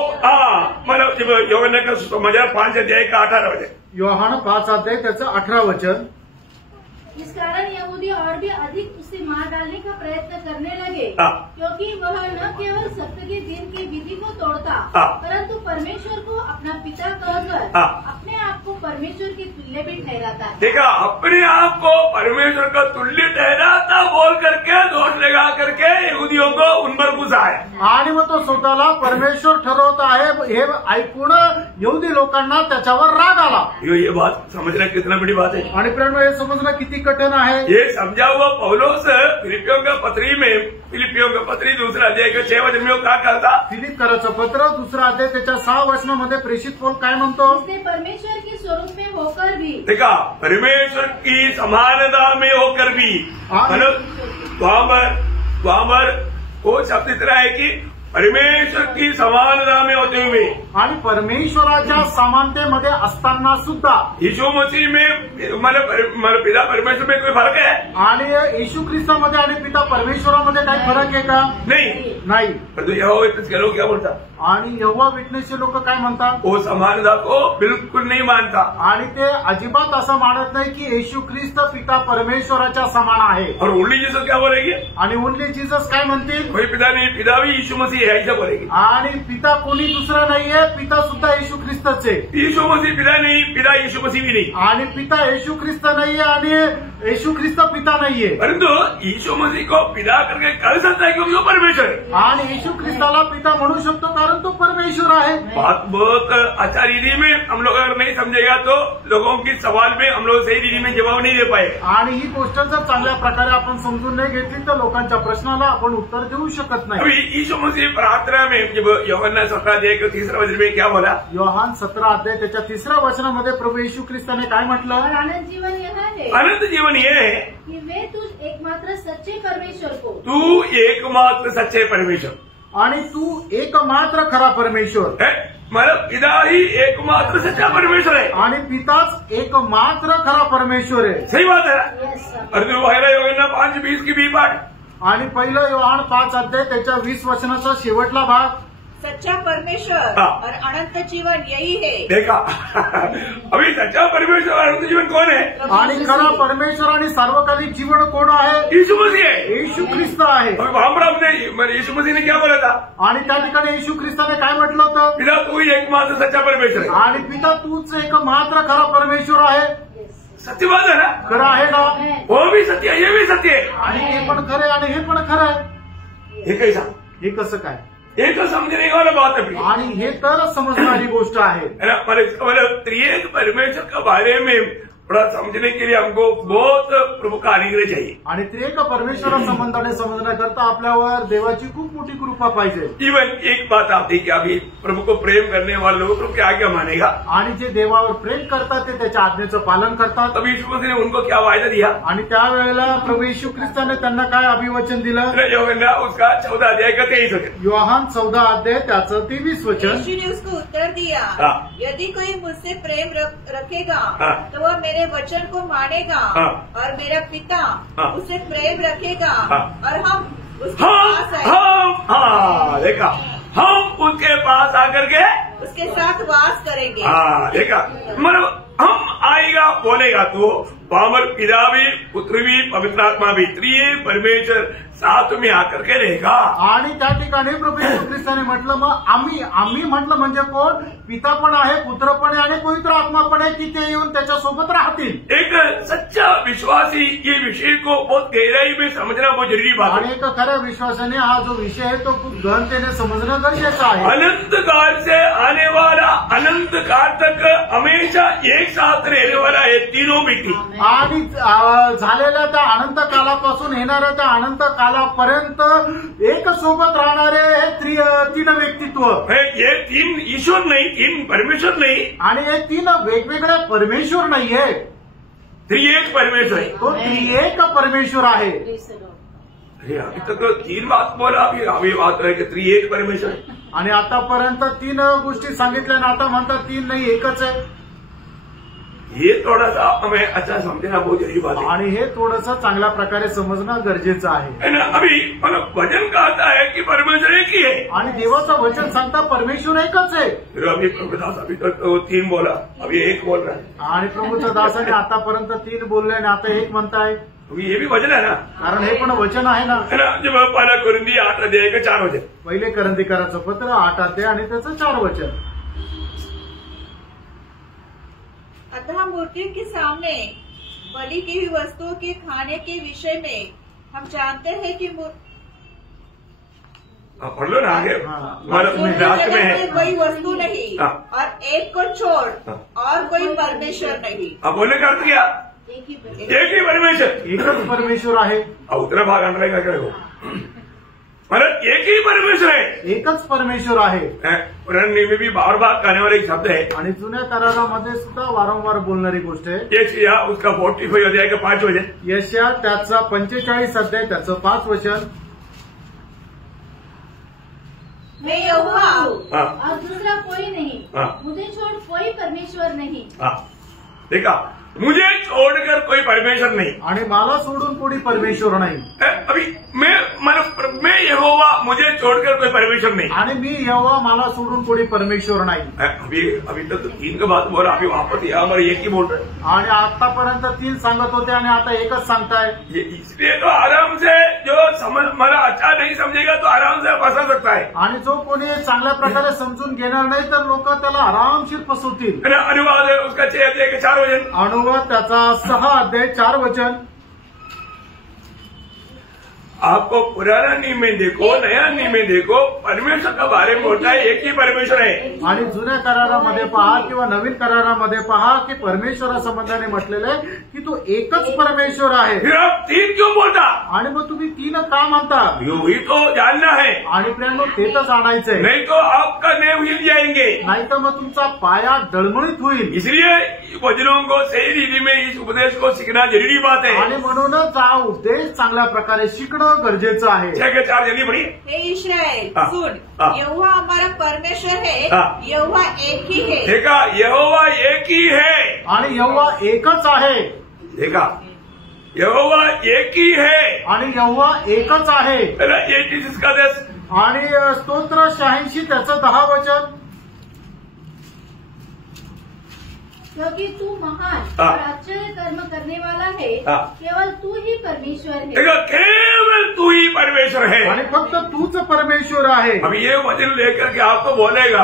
मतलब जब यूहन्ना का समाचार 5 अध्याय का 18 वचन, योहान 5 अध्याय त्याचं 18 वचन। इस कारण यहूदी और भी अधिक उसे मार डालने का प्रयत्न करने लगे, क्योंकि वह न केवल सत्य के दिन की विधि को तोड़ता परंतु परमेश्वर को अपना पिता कहकर अपने आप को परमेश्वर के तुल्य भी ठहराता। देखा, अपने आप को परमेश्वर का तुल्य ठहराता बोल करके दोष लगा करके यहूदियों को उन पर गुस्सा है। आणि मग तो स्वतःला परमेश्वर ठरवत आहे हे ऐकून यहूदी लोकांना त्याच्यावर राग आला। ये बात समझना कितना बड़ी बात है। आणि प्रेरणा हे समजणं किती कठीण आहे। ये समझा हुआ पौलुस फिलिपियों का पत्री में, फिलिपियों का पत्री दूसरा अध्याय का 6 वचन में क्या कहता? फिलिप्पियराचं पत्र दुसरा अध्याय त्याच्या 6 वचनामध्ये प्रेषित पौल काय म्हणतो? उसने परमेश्वर के स्वरूप में होकर भी, देखा, परमेश्वर की समानता में होकर भी, मतलब वहाँ पर वो शब्द इतना है कि परमेश्वर की समानता में होते हुए आणि परमेश्वराच्या समानतेमध्ये असताना सुद्धा यीशु मसीह में मतलब पिता परमेश्वर में कोई फर्क है? आणि येशू ख्रिस्तामध्ये आणि पिता परमेश्वरामध्ये काही फरक आहे का? नाही। परंतु यहोवा लोग क्या बोलता? आणि यहोवा विटनेसचे लोक काय म्हणतात? वो समानता को बिल्कुल नहीं मानता आणि ते अजिबात असं मानत नाही की येशू ख्रिस्त पिता परमेश्वराच्या समान आहे। और ओनली जीसस क्या बोलेंगे? आणि ओनली जीसस काय म्हणतील? कोई पिता नहीं, पिता भी यीशु मसीह है ऐसा बोलेंगे। आणि पिता कोणी दुसरा नाहीये, पिता सुद्धा येशू ख्रिस्तच आहे। यीशु मसीह पिता नहीं, पिता यीशु मसीह भी नहीं। आणि पिता येशू ख्रिस्त नाहीये आणि येशू ख्रिस्त पिता नाहीये। परंतु यीशु मसीह को पिता करके कह सकता है क्योंकि वो परमेश्वर है। आणि येशू ख्रिस्ताला पिता म्हणू शकतो कारण तो परमेश्वर आहे। बात बहुत अच्छा रीति में हम लोग अगर नहीं समझेगा तो लोगों की सवाल में हम लोग सही रीति में जवाब नहीं दे पाए। आणि ही गोष्ट जर चांगल्या प्रकारे आपण समजून नाही घेतली तर लोकांच्या प्रश्नाला आपण उत्तर देऊ शकत नाही। अभी यीशु मसीह प्रार्थना में जब यूहन्ना 17 अध्याय के 3 वचन में क्या बोला? योहान 17 अध्याय त्याच्या 3 वचनामध्ये प्रभू येशू ख्रिस्ताने काय म्हटलं? और अनंत जीवन यह है, अनंत जीवन ये है कि वे तुझ एकमात्र सच्चे परमेश्वर को, तू एकमात्र सच्चे परमेश्वर, आणि तू एकमात्र खरा परमेश्वर है। मतलब पिता ही एकमात्र सच्चा परमेश्वर है आणि पिताच एकमात्र खरा परमेश्वर आहे। सही बात है। यस और जो पहला यूहन्ना 5:20 की भी पाठ आणि पहिलं योहान 5 अध्याय त्याच्या 20 वचनाचा शेवटला भाग, सच्चा परमेश्वर हाँ। और अनंत जीवन यही है। देखा अभी सच्चा परमेश्वर और अनंत जीवन कौन है? आणि खरा परमेश्वर आणि सार्वकालिक जीवन कोण आहे? यीशु मसीह है। येशू ख्रिस्त आहे. और वहां पर आपने यीशु मसीह ने क्या बोला था? आणि त्या ठिकाणी येशू ख्रिस्ताने काय म्हटलं होतं? पिता तू ही एकमात्र सच्चा परमेश्वर है। आणि पिता तूच एक मात्र खरा परमेश्वर आहे. सत्य बात है ना? खरं आहे ना? वो भी सत्य है, ये भी सत्य है। आणि हे पण खरं आहे आणि हे पण खरं आहे. ये कैसा? हे कसं काय? ये तो समझने वाला बात है प्रिय। आणि हे तरच समजणारी गोष्ट आहे. है ना? मतलब त्रिएक परमेश्वर के बारे में थोड़ा समझने के लिए हमको बहुत प्रभु का अनुग्रह चाहिए। आणि त्रिएक परमेश्वरा संबंधाने समजण्याकरता आपल्यावर देवाची खूप मोठी कृपा पाहिजे. इवन एक बात आप देखिए, अभी प्रभु को प्रेम करने वाले लोग तो क्या क्या मानेगा? आणि जे देवावर प्रेम करतात ते त्याच्या आज्ञेचं पालन करतात. तभी यीशु मसीह ने उनको क्या वायदा दिया? आणि त्यावेळेला प्रभू येशू ख्रिस्ताने त्यांना काय अभिवचन दिलं? योहन्ना उसका 14 अध्याय का 23 वचन। योहान 14 अध्याय त्याचं 23 वचन. यीशु ने उसको उत्तर दिया, हाँ। यदि कोई मुझसे प्रेम रखेगा हाँ। तो वह मेरे वचन को मानेगा हाँ। और मेरा पिता हाँ। उससे प्रेम रखेगा हाँ। और हम उसके पास आएंगे। हाँ देखा, हम उसके पास आकर के उसके साथ वास करेंगे। हाँ देखा, मतलब हम आएगा बोलेगा तो पामर पिता भी, पुत्र भी, पवित्र आत्मा भी, त्रिएक परमेश्वर साथ में आकर के रहेगा। आणि त्या ठिकाणी प्रभू येशू ख्रिस्ताने म्हटलं, मग आम्ही म्हटलं म्हणजे कोण? पिता पण आहे, पुत्र पण आहे आणि पवित्र आत्मा पण आहे, की ते येऊन त्याच्यासोबत राहतील. एक सच्चा विश्वासी ये विषय को बहुत गहराई में समझना बहुत जरूरी बात आणि है। एक खऱ्या विश्वासाने हा जो विषय आहे तो खूप गहनतेने समजणं गरजेचं आहे. अनंत काल से आने वाला, अनंत काल तक हमेशा एक साथ रहने वाला है तीनों व्यक्ति। आणि झालेल्या त्या अनंत कालापासून येणाऱ्या त्या अनंत कालापर्यंत एक सोबत राहणारे हे तीन व्यक्तित्व. ये तीन ईश्वर नहीं, तीन परमेश्वर नहीं, आणि हे तीन वेगवेगळे परमेश्वर नाहीये, त्रिएक परमेश्वर है। तो त्रिएक परमेश्वर आहे. अरे अभी तक तो तीन बात बोला, अभी बात है कि त्रिएक परमेश्वर है। आणि आतापर्यंत तीन गोष्टी सांगितल्या आणि आता म्हणतात तीन नाही एकच आहे. ये थोड़ा सा हमें अच्छा समझना बहुत जरूरी बात है। आणि हे थोडंसं चांगल्या प्रकारे समजणं गरजेचं आहे. है ना? अभी मतलब वचन कहता है कि परमेश्वर एक ही है, आणि देवाचं वचन सांगता परमेश्वर एकच आहे. फिर अभी प्रभुदास अभी तक तो तीन बोला, अभी एक बोल रहा है। आणि प्रभूच्या दासाने आतापर्यंत तीन बोलले आणि आता एक म्हणताय, अभी ये भी वचन है ना? कारण हे पण वचन आहे ना. है ना? जब पहला कुरिन्थी 8 अध्याय का 4 वचन, पहिले करंदीकराचं पत्र 8 अध्याय आणि त्याचं 4 वचन. अतः मूर्तियों के सामने बलि की हुई वस्तुओं के खाने के विषय में हम जानते हैं कि पढ़ लो ना आगे, हाँ। मतलब राष्ट्र में है। कोई वस्तु नहीं हाँ। और एक को छोड़ हाँ। और कोई परमेश्वर नहीं। अब बोलने का अर्थ क्या? एक ही परमेश्वर, एकच परमेश्वर आहे. अब उत्तर भाग आंध्र का क्या हो, मतलब एक ही परमेश्वर है। एकच परमेश्वर आहे. पुराने नियम में भी बार बार कहने वाला एक शब्द है, आणि जुन्या करारामध्ये सुद्धा वारंवार बोलणारी गोष्ट आहे. ये उसका 45 अध्याय का 5 वचन, यशया त्याचा 45 अध्याय त्याचं 5 वचन. मैं यहोवा हूँ हाँ। और दूसरा कोई नहीं, हाँ। मुझे छोड़ कोई परमेश्वर नहीं। हाँ देखा, मुझे छोड़कर कोई परमेश्वर नहीं, आणि मला सोडून कोणी परमेश्वर नाही. अभी मैं यहोवा, मुझे छोड़कर कोई परमेश्वर नहीं। आणि मी यहोवा, मला सोडून कोणी परमेश्वर नाही. अभी तक तो तीन का बात बोला, अभी वापस यहाँ पर एक ही बोल रहे हैं। आणि आतापर्यंत 3 सांगत होते आणि आता एकच सांगताय. ये इसलिए तो आराम से जो समझ मला अच्छा नहीं समझेगा तो आराम से फंसा सकता है। आणि जो कोणी चांगल्या प्रकारे समजून घेणार नाही तर लोक त्याला आरामशीर फसवतील. अनुवाद है उसका 6 अध्याय के 4 वचन, अनुवाद त्याचा 6 अध्याय 4 वचन. आपको पुराना नियम में देखो, नया नियम में देखो, परमेश्वर का बारे में होता है एक ही परमेश्वर है। आणि जुन्या करारामध्ये पहा किंवा नवीन करारामध्ये पहा की परमेश्वरासंबंधाने म्हटलेलं आहे की तो एकच परमेश्वर आहे. फिर आप तीन क्यों बोलता? आणि मग तुम्ही 3 का म्हणता? यूं ही तो जानना है, आणि प्रियांनो ते तर जाणायचंय, नहीं तो आपका नेव हिल जाएंगे। नाही तर मग तुमचा पाया डळमळीत होईल. इसलिए वचनों को सही रीति में इस उपदेश को सीखना जरूरी बात है। आणि म्हणूनच हा उपदेश चांगल्या प्रकारे शिकणं गरजेचं आहे. 6 के 4 जल्दी पढ़िए। हे इस्राएल हाँ। सुन, हाँ। यहोवा हमारा परमेश्वर है, हाँ। यहोवा एक ही है। देखा, यहोवा एक ही है। आणि यहोवा एकच आहे. देखा, यहोवा एक ही है। आणि यहोवा एकच आहे. ये जिसका देश आणि स्तोत्र 86 त्याचं 10 वचन, क्योंकि तू महान और आश्चर्य कर्म करने वाला है, केवल तू ही परमेश्वर है। केवल तू ही परमेश्वर है आणि फक्त तूच परमेश्वर आहे। अब ये वचन लेकर के आपको बोलेगा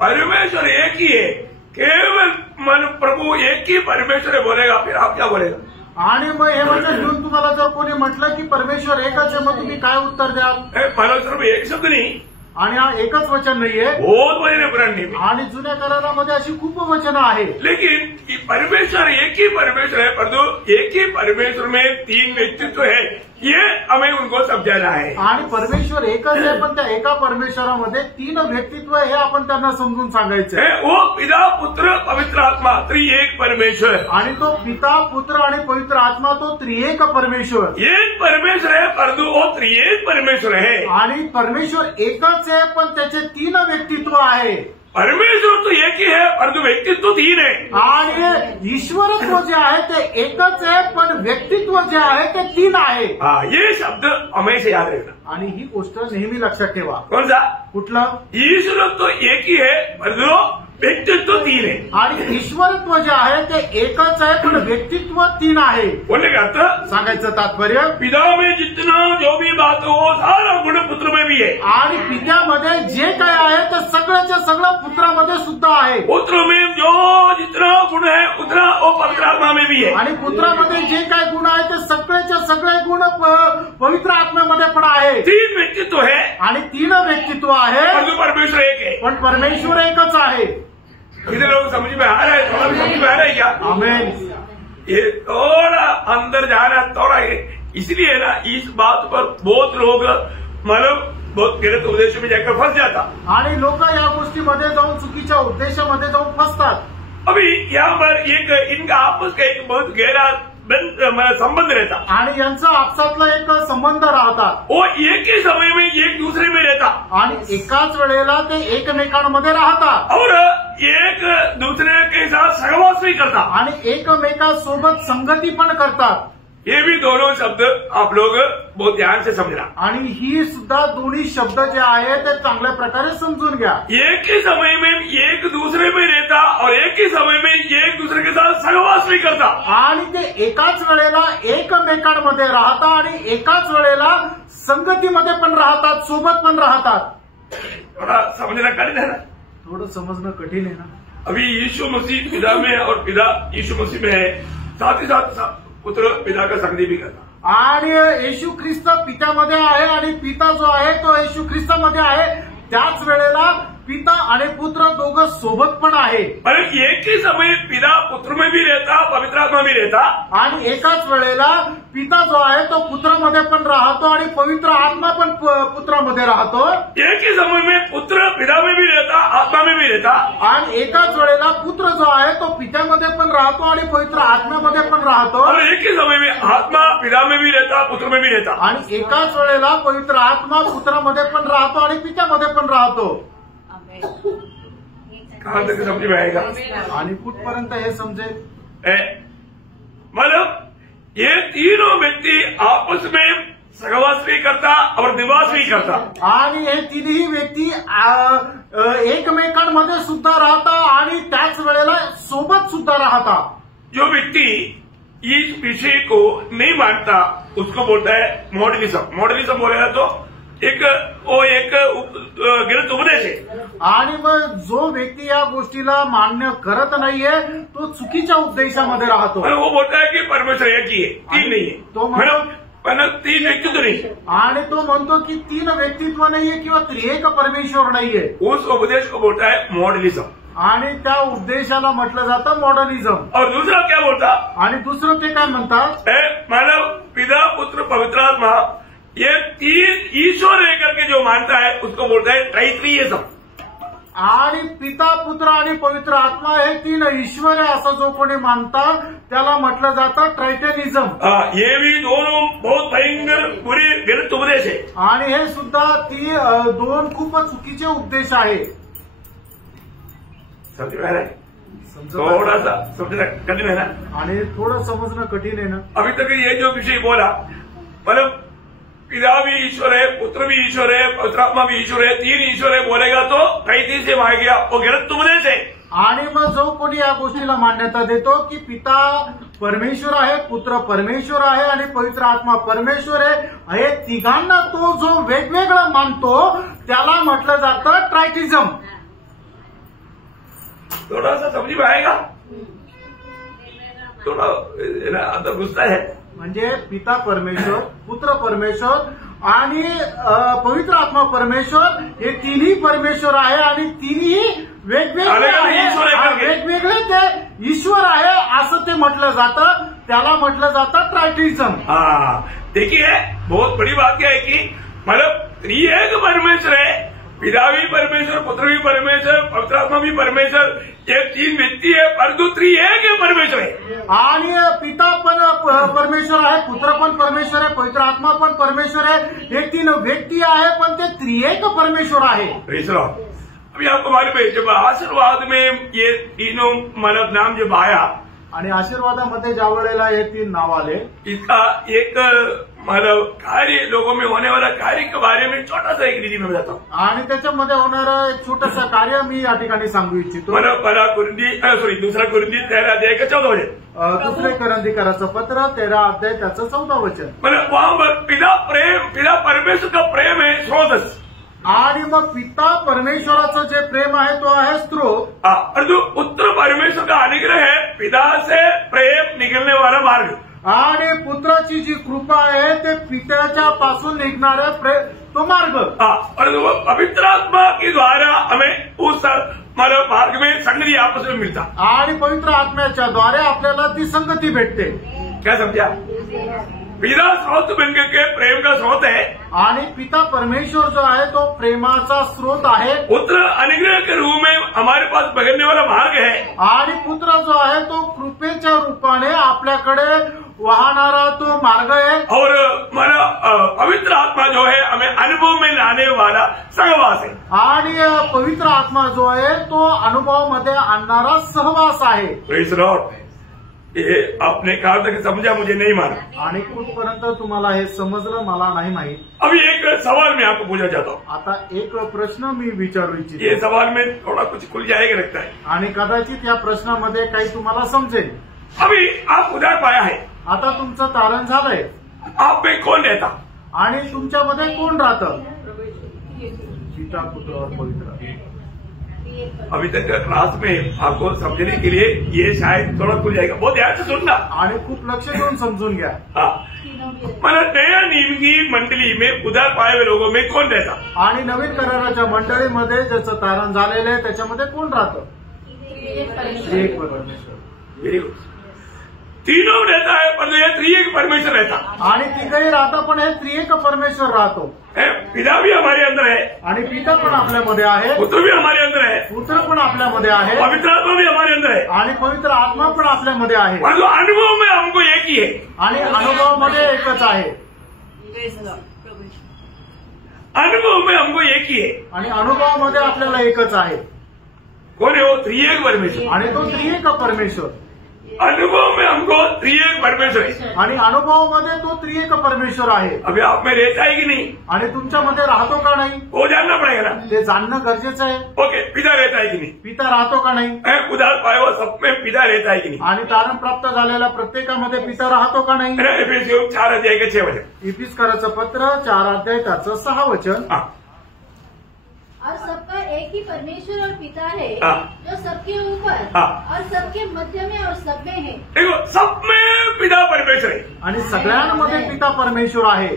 परमेश्वर एक ही है, केवल मन प्रभु एक ही परमेश्वर है बोलेगा, फिर आप क्या बोलेगा? आणि मग हे वचन घेऊन तुम्हाला जर कोणी म्हटलं की परमेश्वर एकच आहे, मग तुम्ही काय उत्तर द्याल? परमेश्वर एक शब्द नहीं, आणि हा एकच वचन नाहीये, बहुत बड़े पुराने में, आणि जुन्या करारामध्ये अशी खूप वचनं आहे। लेकिन परमेश्वर एक ही परमेश्वर है, परंतु एक ही परमेश्वर में 3 व्यक्तित्व है, ये हमें उनको समझाना है। आणि परमेश्वर एकच आहे, पण त्या एका परमेश्वरामध्ये 3 व्यक्तित्व हे आपण त्यांना समजून सांगायचं आहे। वो पिता पुत्र पवित्र आत्मा, त्रिएक परमेश्वर। आणि तो पिता पुत्र आणि पवित्र आत्मा तो त्रिएक परमेश्वर, एक परमेश्वर है परंतु वो त्रिएक परमेश्वर है। आणि परमेश्वर एकच आहे, पण त्याचे 3 व्यक्तित्व आहे। परमेश्वर तो एक ही है परंतु व्यक्तित्व 3 है। आणि ईश्वरत्व जे आहे ते एकच आहे, पण व्यक्तित्व जे आहे ते 3 आहे। ये शब्द हमेशा याद रखना। आणि ही गोष्ट नेहमी लक्षात ठेवा। कौन सा? कुठलं? ईश्वरत्व एक ही है परंतु व्यक्तित्व 3 है। आणि ईश्वरत्व जे आहे ते एकच आहे, पण व्यक्तित्व 3 आहे। बोलने का अर्थ, सांगायचं तात्पर्य, पिता में जितना जो भी बात हो सारा गुण पुत्र में भी है। आणि पित्यामध्ये जे काय आहे ते सगळ्याच्या सगळं पुत्रामध्ये सुद्धा आहे। पुत्र में जो जितना गुण है उतना वो पवित्र आत्मा में भी है। आणि पुत्रामध्ये जे काय गुण आहे ते सगळ्याचे सगळे गुण पवित्र आत्म्यामध्ये पण आहे। 3 व्यक्तित्व है आणि 3 व्यक्तित्व आहे, परंतु परमेश्वर एक है। पण परमेश्वर एकच आहे। इधर लोग समझ में आ रहा है, थोड़ा भी समझ में आ रहा है क्या? आमेन। ये थोड़ा अंदर जाना थोड़ा है, इसलिए ना इस बात पर बहुत लोग मतलब बहुत गलत उद्देश्य में जाकर फंस जाता। आणि लोक या गोष्टीमध्ये जाऊन चुकीच्या उद्देशामध्ये जाऊन फसतात। अभी यहाँ पर एक इनका आपस का एक बहुत गहरा संबंध रहता, आणि यांचा आपसातला एक संबंध राहतात। वो एक ही समय में एक दूसरे में रहता, आणि एकाच वेळेला ते एकमेकांमध्ये राहतात, और एक दूसरे के साथ सहवास भी करता, आणि एकमेकांसोबत संगती पण करतात। ये भी दोनों शब्द आप लोग बहुत ध्यान से समझना। आणि ही सुद्धा दोन्ही शब्द जे आहे ते चांगल्या प्रकारे समजून घ्या। एक ही समय में एक दूसरे में रहता और एक ही समय में एक दूसरे के साथ सहवास भी करता, आणि ते एकाच वेळेला एकमेकांमध्ये राहतात आणि एकाच वेळेला संगतीमध्ये पण राहतात, सोबत पण राहतात। थोड़ा समझना कठिन है ना? थोडं समजणं कठीण आहे ना? अभी यीशु मसीह पिता में है और पिता यीशु मसीह में है, साथ ही साथ पुत्र पिता का संगति भी करता। आणि येशू ख्रिस्त पित्यामध्ये आहे आणि पिता जो आहे तो येशू ख्रिस्तामध्ये आहे, त्याच वेळेला पिता आणि पुत्र दोघं सोबत पण आहे। पर एक ही समय पिता पुत्र में भी रहता, पवित्र आत्मा भी रहता, आणि एकाच वेळेला पिता जो आहे तो पुत्रामध्ये पण राहतो आणि पवित्र आत्मा पण पुत्रामध्ये राहतो। एक ही समय में पुत्र पिता में भी रहता, आत्मा में भी रहता, आणि एकाच वेळेला पुत्र जो आहे तो पित्यामध्ये पण राहतो आणि पवित्र आत्म्यामध्ये पण राहतो, और एक ही समय में आत्मा पिता में भी रहता, पुत्र में भी रहता, आणि एकाच वेळेला पवित्र आत्मा पुत्रामध्ये पण राहतो आणि पित्यामध्ये पण राहतो। कहाँ तक समझ में आएगा? आणि कुठपर्यंत हे समजेल? मतलब ये तीनों व्यक्ति आपस में सहवास भी करता और निवास भी करता, आणि हे तिन्ही व्यक्ती एकमेकांमध्ये सुद्धा राहतात आणि त्याच वेळेला सोबत सुद्धा राहतात। जो व्यक्ति इस विषय को नहीं मानता उसको बोलता है मॉडलिज्म। मॉडलिज्म बोलेगा तो एक गलत उपदेश है। आणि मग जो व्यक्ती या गोष्टीला मान्य करत नाहीये तो चुकीच्या उद्देशामध्ये राहतो। वो बोलता है कि परमेश्वर एक ही है, 3 नहीं है, तो मतलब 3 व्यक्तित्व नहीं है, आणि तो म्हणतो की 3 व्यक्तित्व नाहीये किंवा त्रिएक परमेश्वर नाहीये। उस उपदेश को बोलता है मॉडलिज्म, आणि त्या उद्देशाला म्हटलं जातं मॉडर्निझम। और दूसरा क्या बोलता? आणि दुसरं ते काय म्हणतात? मानव पिता पुत्र पवित्र आत्मा, ये 3 ईश्वर है करके जो मानता है उसको बोलता है ट्राइथ्रियिज्म। आणि पिता पुत्र आणि पवित्र आत्मा हे 3 ईश्वर आहे असं जो कोणी मानतात त्याला म्हटलं जातं ट्रायटेनिझम। ये भी दोनों बहुत भयंकर बुरे गलत उपदेश है, आणि हे सुद्धा 2 खूपच चुकीचे उपदेश आहे। समझ में आ रहा है? थोड़ा सा समझना कठिन है ना? आणि थोडं समजणं कठीण आहे ना? अभी तक ये जो विषय बोला, मतलब पिता भी ईश्वर है, पुत्र भी ईश्वर है, पवित्र आत्मा भी ईश्वर है, तीन ईश्वर है बोलेगा तो कहीं से मार गया, वो गलत तुमने से। आणि मग जो कोणी या गोष्टीला मान्यता देतो की पिता परमेश्वर आहे, पुत्र परमेश्वर आहे आणि पवित्र आत्मा परमेश्वर आहे, हे तिघांना तो जो वेगवेगळं मानतो त्याला म्हटलं जातं ट्रायटिझम। थोड़ा सा समझ में आएगा, थोड़ा अंदर घुसता है। म्हणजे पिता परमेश्वर, पुत्र परमेश्वर आणि पवित्र आत्मा परमेश्वर हे तिन्ही परमेश्वर आहे आणि तिन्ही वेगवेगळे आहे, वेगवेगळे ते ईश्वर आहे असं ते म्हटलं जातं, त्याला म्हटलं जातं ट्रायटिझम। देखिए बहुत बड़ी बात क्या है कि मतलब त्रिएक परमेश्वर है, पिता भी परमेश्वर, पुत्र भी परमेश्वर, पवित्र आत्मा भी परमेश्वर, ये तीन व्यक्ति है परंतु त्रिएक परमेश्वर है। आणि पिता पण परमेश्वर आहे, पुत्र पण परमेश्वर आहे, पवित्र आत्मा पण परमेश्वर आहे, हे तीन व्यक्ती आहे पण ते त्रिएक परमेश्वर आहे। अभी आपको मालूम है जब आशीर्वाद में ये तीनों मतलब नाम जब आया आणि आशीर्वादामध्ये ज्या वेळेला हे तीन नाव आले, इसका एक मतलब कार्य लोगों में होने वाला कार्य के बारे में छोटा सा एक रीति में बताता हूँ आणि त्याच्यामध्ये होणारं एक छोटंसं कार्य मी या ठिकाणी सांगू इच्छितो। दूसरा कुरिन्दी 13 अध्याय का 14 वचन, दुसरे करंदीकराचं पत्र 13 अध्याय त्याचं 14 वचन। मतलब वहां पर पिता परमेश्वर का प्रेम है स्रोत, आणि मग पिता परमेश्वराचं जे प्रेम आहे तो आहे स्त्रोत, और जो पुत्र परमेश्वर का अनुग्रह है पिता से प्रेम निकलने वाला मार्ग, आणि पुत्राची जी कृपा आहे ते पित्याच्या पासून निघणारा तो मार्ग, और पवित्र आत्मा के द्वारा हमें उस मतलब मार्ग में संगति आपस में मिलता, आणि पवित्र आत्म्याच्या द्वारे आपल्याला ती संगती भेटते। क्या समझा? पिता स्रोत बनकर के प्रेम का स्रोत है आणि पिता परमेश्वर जो आहे तो प्रेमाचा स्रोत आहे, पुत्र अनुग्रह के रूप में हमारे पास बगरने वाला मार्ग है, आणि पुत्र जो आहे तो कृपेच्या रूपाने आपल्याकडे वाहणारा तो मार्ग आहे, और हमारा पवित्र आत्मा जो है हमें अनुभव में लाने वाला सहवास है, आणि पवित्र आत्मा जो आहे तो अनुभवामध्ये आणणारा सहवास आहे। Praise Lord. ये आपने कहा था कि समझा, मुझे नहीं माना, आणि कुठपर्यंत तुम्हाला हे समजलं मला नाही माहीत। अभी एक सवाल मैं आपको पूछना चाहता हूँ, आता एक प्रश्न मी विचारू इच्छितो, ये सवाल में थोड़ा कुछ खुल जाएगा लगता है, आणि कदाचित या प्रश्नामध्ये काही तुम्हाला समजेल। अभी आप उधार पाया है, आता तुमचं तारण झालंय, आप में कौन रहता, आणि तुमच्यामध्ये कोण राहतं? पिता, पुत्र और पवित्र। अभी तक क्लास में आपको समझने के लिए ये शायद थोड़ा खुल जाएगा, बहुत ध्यान से सुनना आणि खूप लक्ष देऊन समजून घ्या। मतलब नया नियम की मंडली में उधार पाए हुए लोगों में कौन रहता, आणि नवीन कराराच्या मंडळीमध्ये ज्याचं तारण झालेलं आहे त्याच्यामध्ये कोण राहतं? एक परमेश्वर। Very good. तीनों रहता है पर ये त्रिएक परमेश्वर रहता, आणि तिघही राहतं पण हे त्रिएक परमेश्वर राहतो। पिता भी हमारे अंदर है, आणि पिता पण आपल्यामध्ये आहे, पुत्र भी हमारे अंदर है, पुत्र पण आपल्यामध्ये आहे, पवित्र आत्मा भी हमारे अंदर है, आणि पवित्र आत्मा पण आपल्यामध्ये आहे, और जो अनुभव में हमको एक ही है, आणि अनुभवामध्ये एकच आहे, अनुभव में हमको एक ही है, आणि अनुभवामध्ये आपल्याला एकच आहे। कौन है वो? त्रिएक परमेश्वर। आणि तो त्रिएक परमेश्वर, अनुभव में हमको त्रिएक परमेश्वर है, आणि अनुभवामध्ये तो त्रिएक परमेश्वर आहे। अभी आप में रहता है कि नहीं, आणि तुमच्यामध्ये राहतो का नाही वो जानना पड़ेगा ना। ते जाणणं गरजेचं आहे। ओके, पिता रहता है कि नहीं, पिता राहतो का नाही, उधार पाया हुआ सब में पिता रहता है कि नहीं, आणि तारण प्राप्त झालेल्या प्रत्येकामध्ये पिता राहतो का नाही। एफिसियों 4 अध्याय के 6 वचन, इफिसकाराचं पत्र 4 अध्याय त्याचं 6 वचन। और सबका एक ही परमेश्वर और पिता है जो सबके ऊपर हाँ। और सबके मध्य में और सब में है। देखो, सब में पिता परमेश्वर है, आणि सगळ्यांमध्ये पिता परमेश्वर आहे।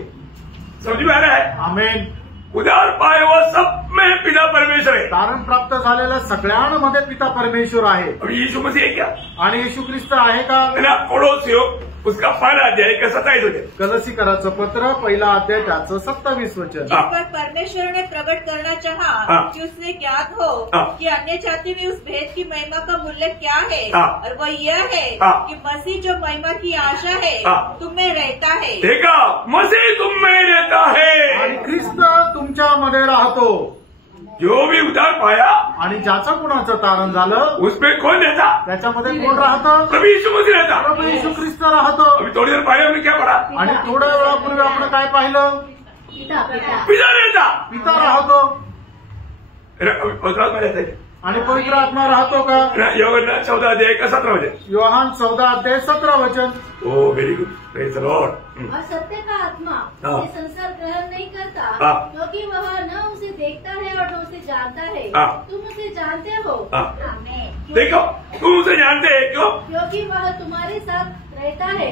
समझ में आ रहा है? आमेन। उधार पाए हुआ सब में पिता परमेश्वर है, तारण प्राप्त झालेल्या सगळ्यांमध्ये पिता परमेश्वर आहे। अभी यीशु मसीह है क्या? आणि येशू ख्रिस्त आहे का? कोलोसियों उसका 1 अध्याय का 27 वचन, कलसीकराचं पत्र 1 अध्याय त्याचं 27 वचन। जिस पर परमेश्वर ने प्रकट करना चाहा कि उसने ज्ञात हो कि अन्य जाति में उस भेद की महिमा का मूल्य क्या है, और वह यह है कि मसीह जो महिमा की आशा है तुम में रहता है। देखा, मसीह तुम में रहता है, आणि ख्रिस्त तुमच्यामध्ये राहतो। जो भी उधार पाया, आणि ज्याचं कुणाचं तारण झालं उसमें कौन रहता? त्याच्यामध्ये कोण राहतं? प्रभु यीशु मसीह रहता। प्रभू येशू ख्रिस्त राहतो। अभी थोड़ी देर पहले हमने क्या पढ़ा? आणि थोड्या वेळापूर्वी आपण काय पाहिलं? पिता पिता पिता रहता, पिता राहतो पवित्र आत्मा रहता है आणि पवित्र आत्मा राहतो का? योहन्ना 14:17 योहान 14:17 oh very good, praise the Lord. और सत्य का आत्मा हाँ। ये संसार ग्रहण नहीं करता हाँ। क्योंकि वह न उसे देखता है और न उसे जानता है। हाँ। तुम उसे जानते हो। हाँ। आमीन। देखो तुम उसे जानते हैं, क्यों? क्योंकि वह तुम्हारे साथ रहता है।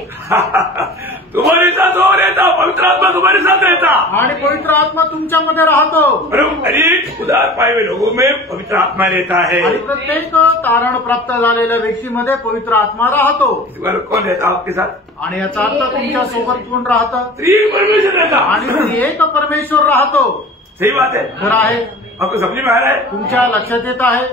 तुम्हारे साथ हो रहता, पवित्र आत्मा तुम्हारे साथ रहता, आणि पवित्र आत्मा तुमच्यामध्ये राहतो। बरोबर। अनेक उदार पाए हुए लोगों में पवित्र आत्मा रहता है। आणि प्रत्येक तारण प्राप्त झालेल्या व्यक्तीमध्ये पवित्र आत्मा राहतो। इस बार कौन रहता आपके साथ? आणि याचा अर्थ तुमच्या सोबत कोण राहतं? त्रिएक परमेश्वर रहता, आणि एक परमेश्वर राहतो। सही बात है, खरं आहे, आपको समझ में आ रहा है? तुमच्या लक्षात येत आहे?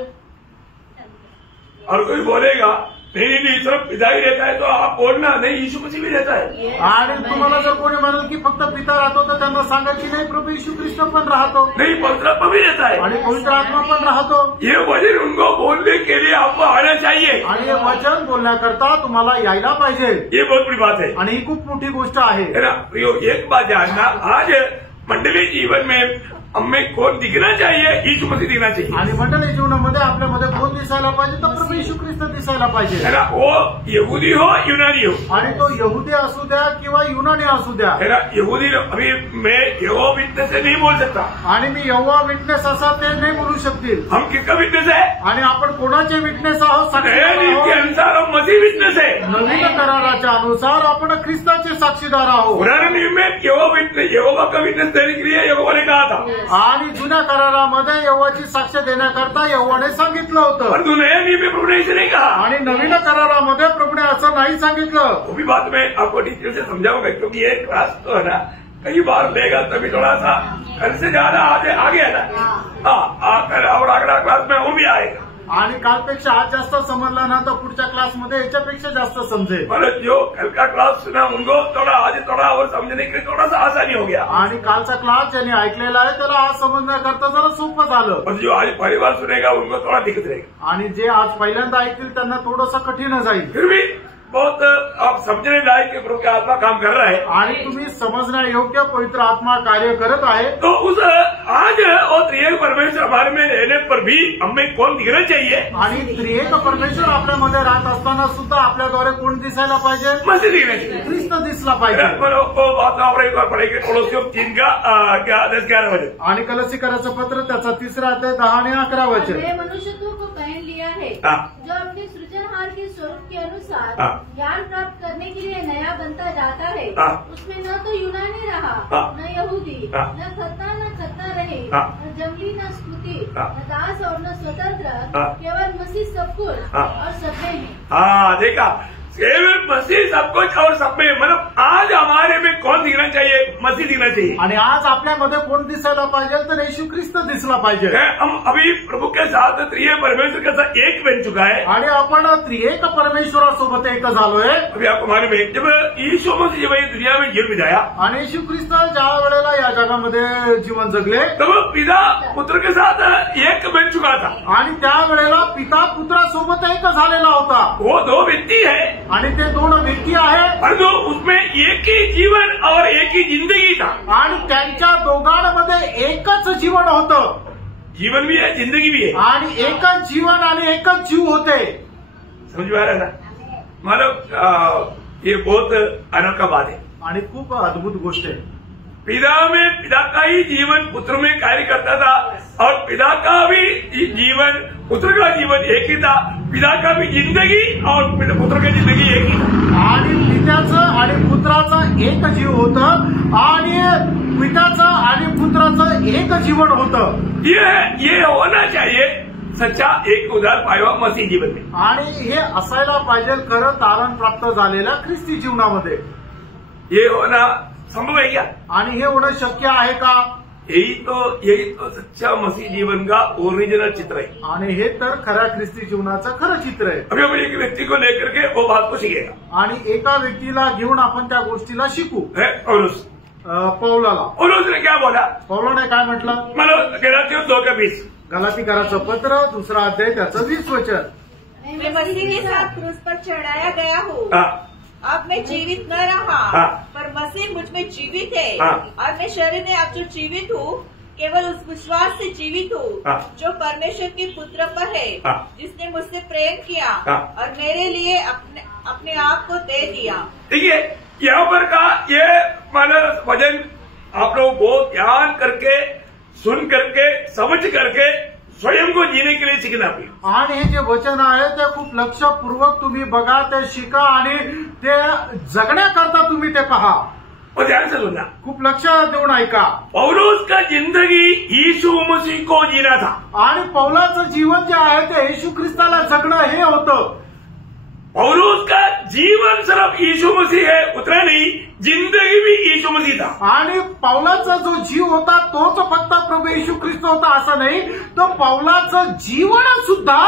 और कोई बोलेगा नहीं सिर्फ पिता ही रहता है, तो आप बोलना नहीं, यीशु मसीह भी रहता है। आणि तुम्हाला जर कोणी म्हणाल की फक्त पिता राहतो तर त्यांना सांगा की नाही, प्रभू येशू ख्रिस्त पण राहतो नहीं, पवित्र आत्मा भी रहता है। आणि पवित्र आत्मा पण राहतो। ये वचन उनको बोलने के लिए आपको आना चाहिए, आणि हे वचन बोलण्याकरता तुम्हाला यायला पाहिजे। ये बहुत बड़ी बात है, आणि ही खूप मोठी गोष्ट आहे। है ना प्रियो। एक बात जानना, आज मंडली जीवन में हमें कौन दिखना चाहिए? यीशु मसीह दिखना चाहिए, आणि मंडळी जीवनामध्ये आपल्यामध्ये कोण दिसायला पाहिजे? तर प्रभू येशू ख्रिस्त दिसायला पाहिजे। है ना। वो यहूदी हो यूनानी हो, आणि तो यहुदी असू द्या किंवा युनानी असू द्या। है ना। यहूदी अभी मैं यहोवा विटनेस से नहीं बोल सकता, आणि मी यहोवा विटनेस असा ते नाही बोलू शकतील। हम किसका विटनेस है? आणि आपण कोणाचे विटनेस आहोत? नए साक्षीदार नियम के आहोत। अनुसार हम मसीह विटनेस है। नवीन कराराच्या अनुसार आपण ख्रिस्ताचे साक्षीदार आहोत। पुराने नियम में यहोवा का विटनेस देने के लिए यहोवा ने कहा था, आणि जुन्या करारामध्ये यहोवाची साक्ष देण्याकरता यहोवाने सांगितलं होतं। परंतु नए नियम में प्रभु ने ऐसे नहीं कहा। आणि नवीन करारामध्ये प्रभूने असं नाही सांगितलं। वो भी बात मैं आपको डिटेल से समझाऊंगा, क्योंकि ये क्लास तो है ना कई बार लेगा, तभी थोड़ा सा कल से ज्यादा आगे है ना। हाँ, कल और अगला क्लास में वो भी आएगा। आणि कालपेक्षा आज जास्त समजला ना तर पुढच्या क्लासमध्ये याच्यापेक्षा जास्त समजेल। मतलब जो कल का क्लास सुना उनको थोड़ा आज थोड़ा और समझने के लिए थोड़ा सा आसानी हो गया, आणि कालचा क्लास ज्यांनी ऐकलेला आहे त्याला आज समजण्याकरता जरा सोपं झालं। और जो आज परिवार सुनेगा उनको थोड़ा दिक्कत रहेगा। आणि जे आज पहिल्यांदा ऐकतील त्यांना थोडंसं कठीण जाईल। फिर भी बहुत आप समझने लायक कि प्रभु की आत्मा काम कर रहा है, आणि तुम्ही समजण्या योग्य पवित्र आत्मा कार्य करत आहे। तो उस आज और त्रिएक परमेश्वर हमारे में रहने पर भी हमें कौन दिखना चाहिए? आणि त्रिएक परमेश्वर आपल्यामध्ये राहत असताना सुद्धा आपल्याद्वारे कोण दिसायला पाहिजे? मसीह दिखना चाहिए, ख्रिस्त दिसला पाहिजे। बात और एक बार पढ़ेंगे कोलोसियों 3 का 10-11 वचन। आणि कलसीकराचं पत्र त्याचा 3 अध्याय 10 आणि 11 वचन। वे मनुष्यत्व को पहन लिया है, हाँ। जो अपने सृजनहार के स्वरूप के अनुसार हाँ। ज्ञान प्राप्त करने के लिए नया बनता जाता है। हाँ। उसमें न तो यूनानी रहा, हाँ। न यहूदी, हाँ। न खतना रहे, हाँ। न जंगली, न स्तुति, हाँ। न दास और न स्वतंत्र, हाँ। केवल मसीह सब कुछ हाँ। और सब में है। हाँ, देखा, केवल मसीह सब कुछ और सब में। मतलब आज हमारे में कौन दिखना चाहिए? मसीह दिखना चाहिए। आणि आज आपल्यामध्ये कोण दिसायला पाहिजे? तर येशू ख्रिस्त दिसला पाहिजे। हम अभी प्रभु के साथ त्रिएक परमेश्वर के साथ एक बन चुका है, आणि आपण त्रिएक परमेश्वरासोबत एक झालोय। अभी आपको मालूम है जब यीशु मसीह जब ये दुनिया में जीवन बिताया, आणि येशू ख्रिस्त ज्या वेळेला या जगामध्ये जीवन जगले तब पिता पुत्र के साथ एक बन चुका था। आणि त्या वेळेला पिता पुत्रासोबत एक झालेला होता। वो 2 व्यक्ति है, आणि ते 2 व्यक्ती आहे, परंतु उसमें एक ही जीवन और एक ही जिंदगी था। आणि त्यांच्या दोघांमध्ये एकच जीवन होतं। जीवन भी है, जिंदगी भी है, आणि एकच जीवन आणि एकच जीव होते। समझ में आ रहा है ना? मतलब ये बहुत अनोखा बात है। आणि खूप अद्भुत गोष्ट आहे। पिता का ही जीवन पुत्र में कार्य करता था, और पिता का भी जीवन पुत्र का जीवन एक ही था। पिता का भी जिंदगी और पुत्र की जिंदगी एक ही था। आणि पित्याचं आणि पुत्राचं एक जीव होतं, आणि पित्याचं आणि पुत्राचं एक जीवन होतं। ये होना चाहिए सच्चा एक उदार पाया हुआ मसीह जीवन में। आणि हे असायला पाहिजे खरं तारण प्राप्त झालेल्या ख्रिस्ती जीवनामध्ये। ये होना संभव है क्या? आणि हे होणं शक्य आहे का? यही तो सच्चा मसीह जीवन का ओरिजिनल चित्र है। आणि हे तर खऱ्या ख्रिस्ती जीवनाचं खरं चित्र आहे। अभी हम एक व्यक्ति को लेकर के वो बात को सीखेगा, आणि एका व्यक्तीला घेऊन आपण त्या गोष्टीला शिकू। है पौलुस। पौलाला पौलुस ने क्या बोला? पौलाने काय म्हटलं? मतलब गलातियों 2:20 गलातीकराचं पत्र 2 अध्याय त्याचं 20 वचन। मैं मसीह के साथ क्रूस पर चढ़ाया गया हूँ। हाँ। अब मैं जीवित न रहा, हाँ। पर मसीह मुझ में जीवित है। हाँ। और मैं शरीर में अब जो जीवित हूँ, केवल उस विश्वास से जीवित हूँ हाँ। जो परमेश्वर के पुत्र पर है, हाँ। जिसने मुझसे प्रेम किया हाँ। और मेरे लिए अपने आप को दे दिया। देखिए यहाँ पर का ये मानव वचन आप लोग बहुत ध्यान करके, सुन करके, समझ करके स्वयं को जीने के लिए शिकना पाहिजे। आणि हे जे वचन आहे ते खूप लक्षपूर्वक तुम्ही बघा, ते शिका आणि ते जगण्याकरता तुम्ही ते पहा। और ध्यान से सुनना, खूप लक्ष देऊन ऐका। पौलुस का जिंदगी यीशु मसीह को जीना था। आणि पौलाचं जीवन जे आहे ते येशू ख्रिस्ताला जगणं हे होतं। पौलुस का जीवन सिर्फ यीशु मसीह है उतना नहीं, जिंदगी भी यीशु मसीह था। आणि पौलाचा जो जीव होता तोच फक्त प्रभू येशू ख्रिस्त होता असं नाही, तो पौलाचं जीवन सुद्धा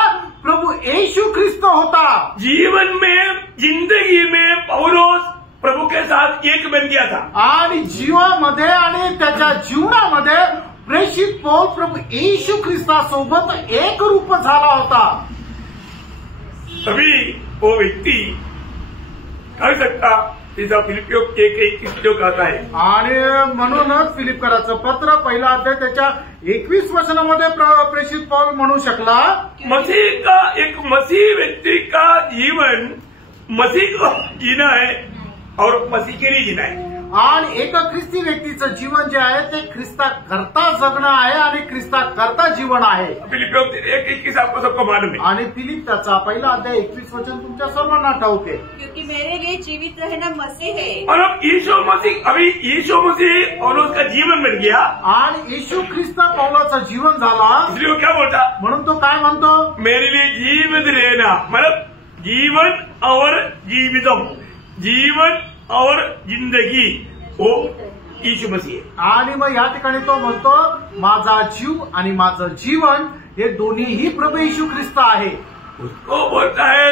प्रभू येशू ख्रिस्त होता। जीवन में, जिंदगी में पौलुस प्रभु के साथ एक बन गया था। आणि जीवामध्ये आणि त्याच्या जीवनामध्ये प्रेषित पौल प्रभू येशू ख्रिस्तासोबत एक रूप झाला होता। तभी वो व्यक्ति कर सकता तिचा फिलिपियो 1:21 कहता है। आणि म्हणूनच फिलिपकराचं पत्र पहिला अध्याय त्याच्या 21 वचनामध्ये प्रेषित पौल म्हणू शकला, मसीह का, एक मसीह व्यक्ति का जीवन मसीह को जीना है और मसीह के लिए जीना है। आणि एक ख्रिस्ती व्यक्तीचं जीवन जे आहे ते ख्रिस्ता करता जगणं आहे आणि ख्रिस्ता करता जीवन आहे। फिलिपियो 1:21 आपको सबको मालूम है। आणि फिलिपचा पहिला अध्याय 21 वचन तुमच्या सर्वांना ठाऊक आहे। क्योंकि मेरे लिए जीवित रहना मसीह है और अब यीशु मसीह, अभी यीशु मसीह और उसका जीवन बन गया, आणि येशू ख्रिस्त पौलाचं जीवन झाला, इसलिए वो क्या बोलता, म्हणून तो काय म्हणतो, मेरे लिए जीवित रहना, मतलब जीवन और जीवितम, जीवन और जिंदगी वो यीशु मसीह है। आणि मग या ठिकाणी तो म्हणतो माझा जीव आणि माझं जीवन हे दोन्हीही प्रभू येशू ख्रिस्त आहे। उसको बोलता है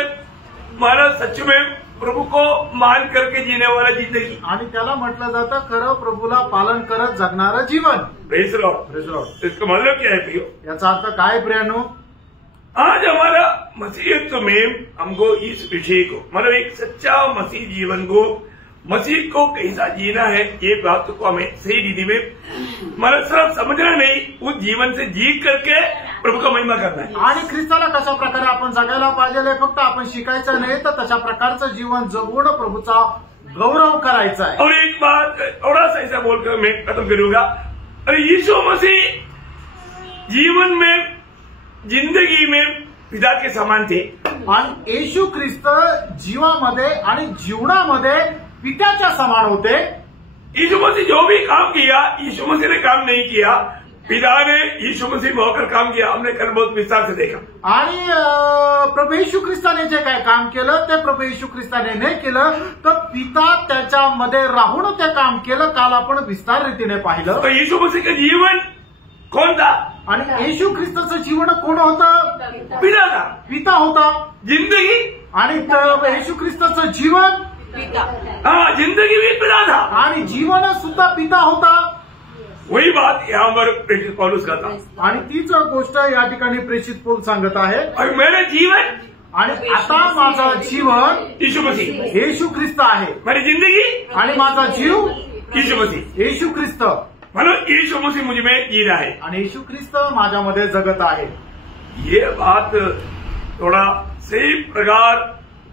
माना सच में प्रभु को मान करके जीने वाला जिंदगी। आणि त्याला म्हटलं जातं खरं प्रभूला पालन करत जगणारं जीवन। Praise Lord. इसका मतलब क्या है प्रियो? याचा अर्थ काय प्रियानो? आज हमारा मसीहत्व में हमको इस विषय को, मतलब एक सच्चा मसीह जीवन को, मसीह को कैसा जीना है, ये बात को हमें सही विधि में मतलब सिर्फ समझना नहीं, उस जीवन से जी करके प्रभु का महिमा करना है। आणि ख्रिस्ताला कशा प्रकारे आपण जगायला पाहिजे, फक्त आपण शिकायचं नाही तर तशा प्रकारचं जीवन जगून प्रभूचा गौरव करायचा आहे। और एक बात थोड़ा सा ऐसा बोलकर मैं खत्म करूंगा, अरे यीशु मसीह जीवन में, जिंदगी में पिता के समान थे। आणि येशू ख्रिस्त जीवामध्ये आणि जीवनामध्ये पित्याच्या समान होते। यीशु मसीह जो भी काम किया, यीशु मसीह ने काम नहीं किया, पिता ने यीशु मसीह में होकर काम किया। हमने कल बहुत विस्तार से देखा। आणि प्रभू येशू ख्रिस्ताने जे काय काम केलं ते प्रभू येशू ख्रिस्ताने नाही केलं, तर पिता त्याच्यामध्ये राहून ते काम केलं, काल आपण विस्तार रीतीने पाहिलं। तो यीशु मसीह का जीवन कौन था? आणि येशू ख्रिस्ताचं जीवन कोण होतं? पिता था, पिता होता। जिंदगी, आणि येशू ख्रिस्ताचं जीवन पिता। हाँ, जिंदगी भी पिता था आणि जीवन सुद्धा पिता होता। वही बात यहाँ पर प्रेषित पौलुस का था। आणि तीच गोष्ट या ठिकाणी प्रेषित पौल सांगत आहे। और मेरे जीवन, आणि आता माझं जीवन यीशु मसीह, येशू ख्रिस्त आहे। मेरी जिंदगी आणि माझा जीव यीशु मसीह, येशू ख्रिस्त, मतलब यीशु मसीह मुझ में जी रहा है। आणि येशू ख्रिस्त माझ्यामध्ये जगत आहे। ये बात थोड़ा सही प्रकार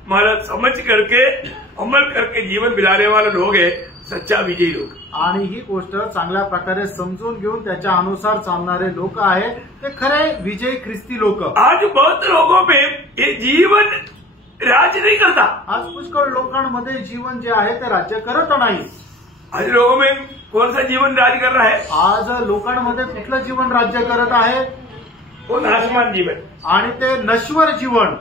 मतलब समझ करके, अमल करके जीवन बिताने वाले लोग है सच्चा विजयी लोग। आणि ही गोष्ट चांगल्या प्रकारे समजून घेऊन त्याच्या अनुसार चालणारे लोक आहे ते खरे विजयी ख्रिस्ती लोक। आज बहुत लोगों में ये जीवन राज्य नहीं करता। आज पुष्कळ लोकांमध्ये जीवन जे आहे ते राज्य करत नाही। आज लोगों में कौन सा जीवन राज्य कर रहा है? आज लोकांमध्ये कुठलं जीवन राज्य करत आहे? वो नाशमान जीवन, आणि ते नश्वर जीवन,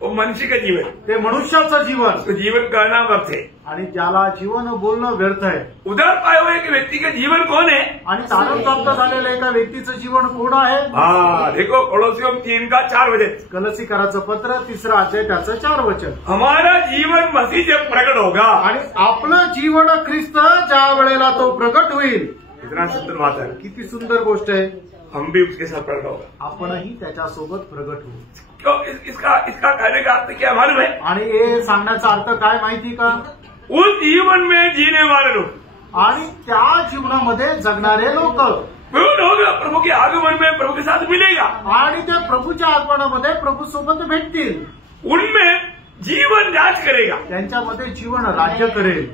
वो मनुष्य का जीवन, ते मनुष्याचं जीवन, तो जीवन कहना व्यर्थ है। आणि ज्याला जीवन बोलणं व्यर्थ आहे। उधर पाए हुए एक व्यक्ति का जीवन कौन है? आणि तारण प्राप्त झालेल्या एका व्यक्तीचं जीवन कोण आहे? हाँ, देखो कोलोसियम 3:4 वचन, कलसीकराचं पत्र 3 अध्याय त्याचं 4 वचन। हमारा जीवन मसीह जब प्रकट होगा, आणि आपलं जीवन ख्रिस्त ज्या वेळेला तो प्रकट होईल। इतना सुंदर बात है। किती सुंदर गोष्ट आहे। हम भी उसके साथ प्रकट होगा। आपणही त्याच्यासोबत प्रगट होऊ। क्यों? इसका कहने का अर्थ क्या मालूम है? आणि हे सांगण्याचा अर्थ काय माहिती का? उस जीवन में जीने वाले लोग आणि त्या जीवनामध्ये जगणारे लोक, वो लोग प्रभु के आगमन में प्रभु के साथ मिलेगा आणि ते प्रभूच्या आगमनामध्ये प्रभू सोबत भेटतील। उनमें जीवन राज करेगा। त्यांच्यामध्ये जीवन राज्य करेल।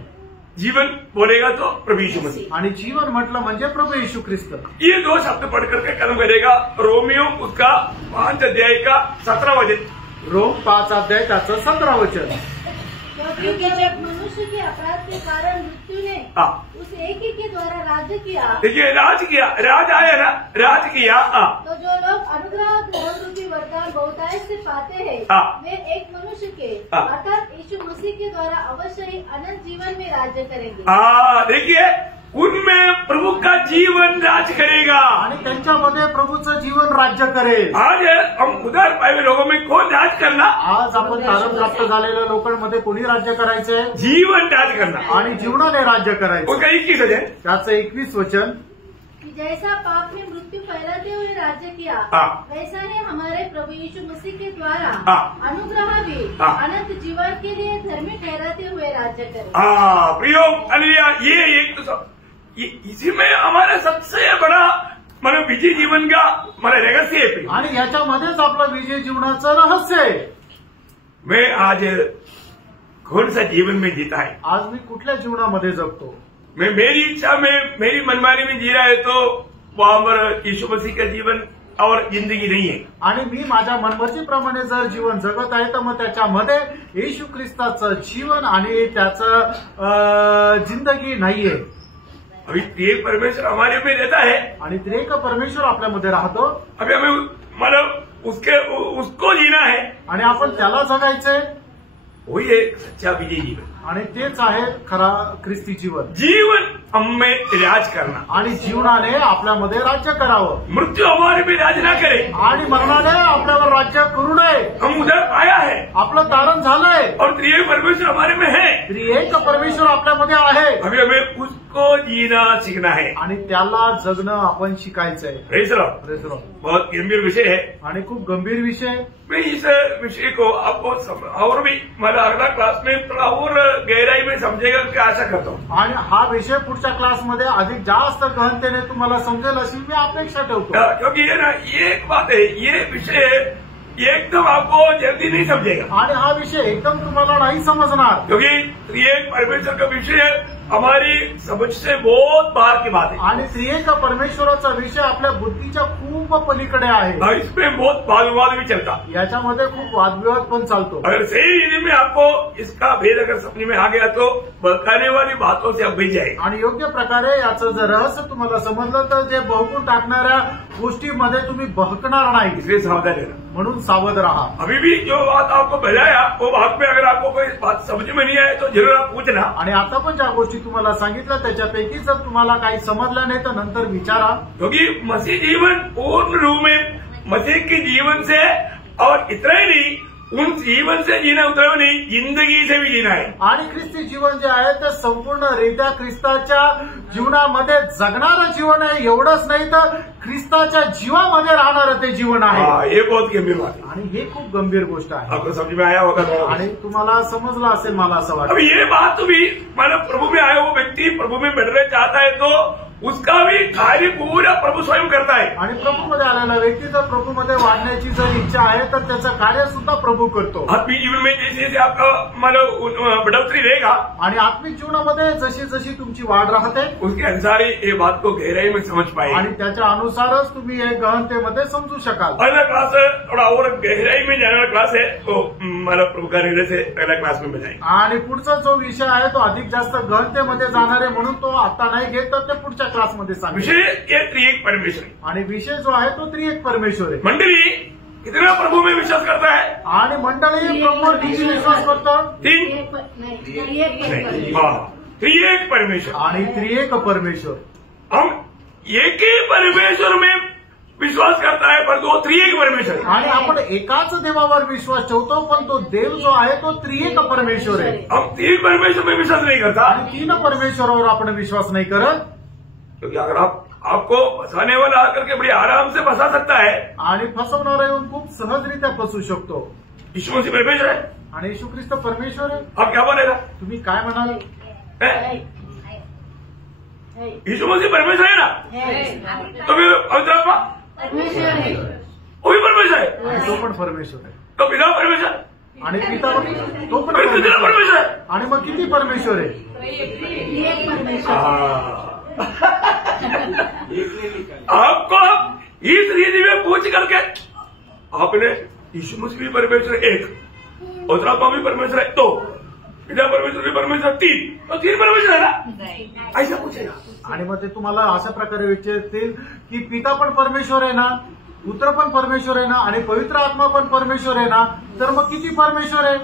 जीवन बोलेगा तो प्रभु यीशु मसीह, आणि जीवन म्हटलं म्हणजे प्रभू येशू ख्रिस्त। ये दो शब्द पढ़ करके कर्म करेगा। रोमियो उसका 5 अध्याय का 17 वचन, रोम 5 अध्याय त्याचं 17 वचन। क्योंकि जब मनुष्य के अपराध के कारण मृत्यु ने उस एक ही के द्वारा राज्य किया, देखिए राज किया, राज आया ना, राज किया। तो जो लोग अनुग्रह ग्रहण रूपी वरदान बहुतायत से पाते हैं, वे एक मनुष्य के अर्थात यीशु मसीह के द्वारा अवश्य ही अनंत जीवन में राज्य करेंगे। देखिए उनमें प्रभु का जीवन राज करेगा आणि त्यांच्यामध्ये प्रभूचं जीवन राज्य करेल। आज हम उधार पाए हुए लोगों में कौन राज करना? आज आपण तारण प्राप्त झालेल्या लोकांमध्ये कोणी राज्य करायचंय? जीवन राज करना, आणि जीवनाने राज्य करायचं। उसका 21 वचन, त्याचं 21 वचन, जैसा पाप में मृत्यु फैलाते हुए राज्य किया, वैसा ही हमारे प्रभु यीशु मसीह के द्वारा अनुग्रह भी अनंत जीवन के लिए धर्मी ठहराते हुए राज्य करे। प्रियो हालेलुया। ये एक तो इसी में हमारा सबसे बड़ा मतलब विजय जीवन का हमारा रहस्य है। आणि याच्यामध्येच आपलं विजय जीवनाचं रहस्य आहे। मैं आज कौन सा जीवन में जीता है? आज मी कुठल्या जीवनामध्ये जगतो? मैं मेरी इच्छा में मेरी मनमानी में जी रहा है तो वहां पर यीशु मसीह का जीवन और जिंदगी नहीं है। आणि मी माझ्या मनमर्जीप्रमाणे जर जीवन जगत आहे तर मग त्याच्यामध्ये येशू ख्रिस्ताचं जीवन आणि त्याचं जिंदगी नाहीये। अभी त्रिएक परमेश्वर हमारे में रहता है आणि त्रिएक परमेश्वर आपल्यामध्ये राहतो। अभी हमें मतलब उसको जीना है आणि आपण त्याला जगायचंय। वही है सच्चा विजय जीवन, आणि तेच आहे खरा ख्रिस्ती जीवन। जीवन हमें राज करना, आणि जीवनाने आपल्यामध्ये राज्य करावं। मृत्यू हमारे में राज ना करे, आणि मरणाने आपल्यावर राज्य करू नये। हम उधर आया है, आपलं तारण झालंय, और त्रिएक परमेश्वर हमारे में है। त्रिएक परमेश्वर आपल्यामध्ये आहे। अभी हमें उसको जीना सीखना है, आणि त्याला जगणं आपण शिकायचंय। Praise the Lord. Praise the Lord. बहुत गंभीर विषय है आणि खूप गंभीर विषय। मैं इस विषय को आपको और भी मतलब अगला क्लास में थोड़ा और गहराई में समझेगा की आशा करता हूँ। आणि हा विषय पुढच्या क्लासमध्ये अधिक जास्त गहनतेने तुम्हाला समजेल अशी मी अपेक्षा ठेवतो। क्योंकि ये ना ये एक बात है, ये विषय एकदम आपको जल्दी नहीं समझेगा, आणि हा विषय एकदम तुम्हाला नाही समजणार, क्योंकि त्रिएक परमेश्वर का विषय हमारी समझ से बहुत बाहर की बात है। आणि त्रिएक परमेश्वराचा विषय आपल्या बुद्धीच्या खूप पलीकडे आहे। इसमें बहुत वाद विवाद भी चलता, याच्यामध्ये खूप वादविवाद पण चालतो। अगर सही रीति में आपको इसका भेद अगर समझ में आ गया तो बहकाने वाली बातों से आप बच जाएगा। आणि योग्य प्रकारे याचं जर रहस्य तुम्हाला समजलं तर जे बहकून टाकणाऱ्या गोष्टीमध्ये तुम्ही बहकणार नाही। इसलिए सावधान रहना, म्हणून सावध रहा। अभी भी जो बात आपको बताया वो बात में अगर आपको कोई बात समझ में नहीं आए तो जरूर आप पूछना। आणि आता पण ज्या गोष्टी तुम्हाला सांगितलं त्याच्यापैकी जर तुम्हाला काही समजलं नाही तर नंतर विचारा, क्योंकि मसीह जीवन पूर्ण रूप में मसीह के जीवन से, और इतना ही नहीं उन जीवन से जीना उतना नहीं जिंदगी से भी जीना है। आणि ख्रिस्ती जीवन जे आहे ते संपूर्णरित्या ख्रिस्ताच्या जीवनामध्ये जगणारं जीवन आहे। एवढंच नाही तर ख्रिस्ताच्या जीवामध्ये राहणारं ते जीवन आहे। ये बहुत गंभीर बात है, आणि हे खूप गंभीर गोष्ट आहे। आपको समझ में आया होगा आणि तुम्हाला समजलं असेल मला असं वाटतं। अब ये बात भी मतलब प्रभु में आया वो व्यक्ति प्रभु में बढ़ना चाहता है तो उसका भी कार्य पूरा प्रभु स्वयं करता है। आणि प्रभूमध्ये आलेला व्यक्ती जर प्रभूमध्ये वाढण्याची जर इच्छा आहे तर त्याचं कार्य सुद्धा प्रभू करतो। आत्मिक जीवन में जैसे जैसे आपका मतलब बढ़ोतरी रहेगा, आणि आत्मिक जीवनामध्ये जशी जशी तुमची वाढ राहते उसके अनुसार ही ये बात को गहराई में समझ पाए, आणि त्याच्या अनुसारच तुम्ही हे गहनतेमध्ये समजू शकाल। अगला क्लास थोड़ा और गहराई में जाने वाला क्लास है, तो मतलब प्रभु का निर्णय से अगला क्लास में बताएंगे। आणि पुढचा जो विषय आहे तो अधिक जास्त गहनतेमध्ये जाणार आहे, म्हणून तो आता नाही घेत तर ते पुढच्या क्लासमध्ये सांगेल। विषय ये त्रिएक परमेश्वर है, आणि विषय जो आहे तो त्रिएक परमेश्वर आहे। मंडली कितना प्रभु में विश्वास करता है? आणि मंडळी प्रभूवर किती विश्वास करतात? 3 त्रिएक परमेश्वर आणि त्रिएक परमेश्वर। हम एक ही परमेश्वर में विश्वास करता है पर तो त्रिएक परमेश्वर है। आणि आपण एकाच देवावर विश्वास ठेवतो पण तो देव जो आहे तो त्रिएक परमेश्वर आहे। हम 3 परमेश्वर में विश्वास नहीं करता, आणि 3 परमेश्वरावर आपण विश्वास नाही करत, क्योंकि अगर आप आपको फंसाने वाला आकर के बड़ी आराम से फंसा सकता है। आणि फसवणारा येऊन खूप सहजरित्या फसू शकतो। यीशु मसीह परमेश्वर है आणि येशू ख्रिस्त परमेश्वर आहे। आप क्या बोलेगा? तुम्ही काय म्हणाल? यीशु मसीह परमेश्वर है ना, तो फिर पवित्र आत्मा वो भी परमेश्वर है, आणि तो पण परमेश्वर आहे। तो पिता परमेश्वर आणि पिता पण तो पण कितना परमेश्वर है? आणि मग किती परमेश्वर आहे? आपको इस रीति में पूछ करके आपने यीशु मसीह भी परमेश्वर एक, पवित्र आत्मा भी परमेश्वर है दो, पिता परमेश्वर भी परमेश्वर तीन, तो तीन परमेश्वर है ना, ऐसा पूछेगा। आणि मग ते तुम्हाला अशा प्रकारे विचारतील की पिता पण परमेश्वर आहे ना, पुत्र पण परमेश्वर आहे ना, आणि पवित्र आत्मा पण परमेश्वर आहे ना, तर मग किती परमेश्वर आहे?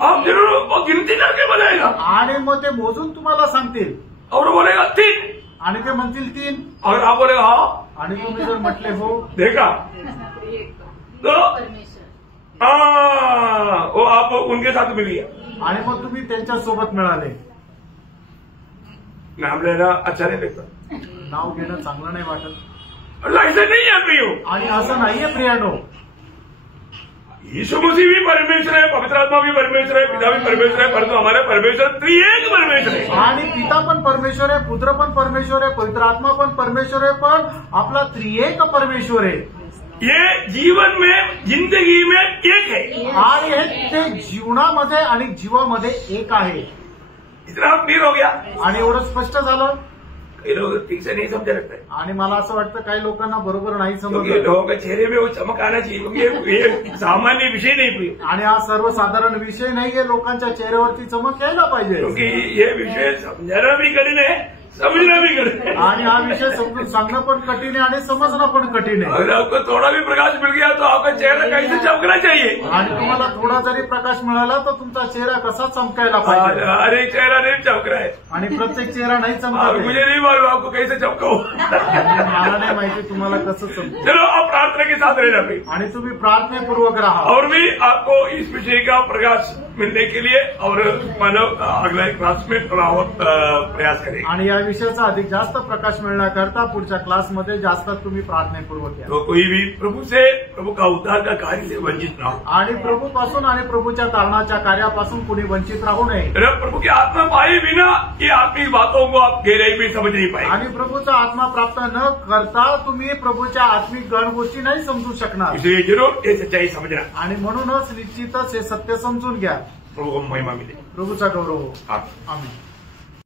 आप जरूर वो गिनती करके बताएगा आणि मग ते मोजून तुम्हाला सांगतील और वो बोलेगा तीन, आणि ते म्हणतील 3, और आप बोलेगा हाँ, आणि तुम्ही जर म्हटले हो देखा तो वो आप उनके साथ मिलिए, आणि मग तुम्ही त्यांच्या सोबत मिळाले। नाम लेना अच्छा नहीं लगता, नाव घेणं चांगलं नाही वाटत, ऐसा नहीं है प्रियो। आणि असं नाहीये प्रियानो। यीशु मसीह भी परमेश्वर है, पवित्र आत्मा भी परमेश्वर है, पिता भी परमेश्वर है, परंतु हमारे परमेश्वर त्रिएक परमेश्वर है। आणि पिता पण परमेश्वर आहे, पुत्र पण परमेश्वर आहे, पवित्र आत्मा पण परमेश्वर आहे, पण आपला त्रिएक परमेश्वर आहे। ये जीवन में जिंदगी में एक है, आणि हे ते जीवनामध्ये आणि जीवामध्ये एक आहे। इतना क्लियर हो गया। आणि एवढं स्पष्ट झालं। ये लोग ठीक से नहीं समझे लगता है, आणि मला असं वाटतं काही लोकांना बरोबर नाही क्योंकि समजलं, लोगों के चेहरे में वो चमक आना चाहिए, क्योंकि ये सामान्य विषय नहीं प्रिय, आणि हा सर्वसाधारण विषय नाहीये, लोकांच्या चेहऱ्यावरती चमक यायला पाहिजे। क्योंकि ये विषय समझना भी कठिन है, समझना भी कठिन है। आणि हा विषय समजून सांगणं पण कठीण आहे आणि समजणं पण कठीण आहे। अगर आपको थोड़ा भी प्रकाश मिल गया तो आपका चेहरा कैसे चमकना चाहिए? आणि तुम्हाला थोडा जरी प्रकाश मिळाला तर तुमचा चेहरा कसा चमकायला पाहिजे? हर एक चेहरा नहीं चमक रहा है, आणि प्रत्येक चेहरा नाही अब चमकत मुझे नहीं मालूम आपको कैसे चमकाओ। मला नाही माहिती तुम्हाला कसं चमकत। चलो आप प्रार्थना के साथ रहना भाई, आणि तुम्ही प्रार्थनेपूर्वक राहा। और भी आपको इस विषय का प्रकाश मिलने के लिए और मानव अगला क्लास में थोड़ा और प्रयास करें। आणि या विषयाचा अधिक जास्त प्रकाश मिळण्याकरता पुढच्या क्लासमध्ये जास्त तुम्ही प्रार्थनेपूर्वक या। तो कोई भी प्रभु से, प्रभु का उद्धार का कार्य से वंचित ना हो, आणि प्रभूपासून आणि प्रभूच्या तारणाच्या कार्यापासून कुणी वंचित राहू नये। प्रभु की आत्मा पाए बिना ये आत्मिक बातों को आप गहराई में समझ नहीं पाए, आणि प्रभूचा आत्मा प्राप्त न करता तुम्ही प्रभूच्या आत्मिक गण गोष्टी नाही समजू शकणार। इसलिए जरूर ये सच्चाई समझना। आणि म्हणूनच निश्चितच हे सत्य समजून घ्या। प्रभु को महिमा मिले। प्रभूचा गौरव हो। आमीन। आमीन।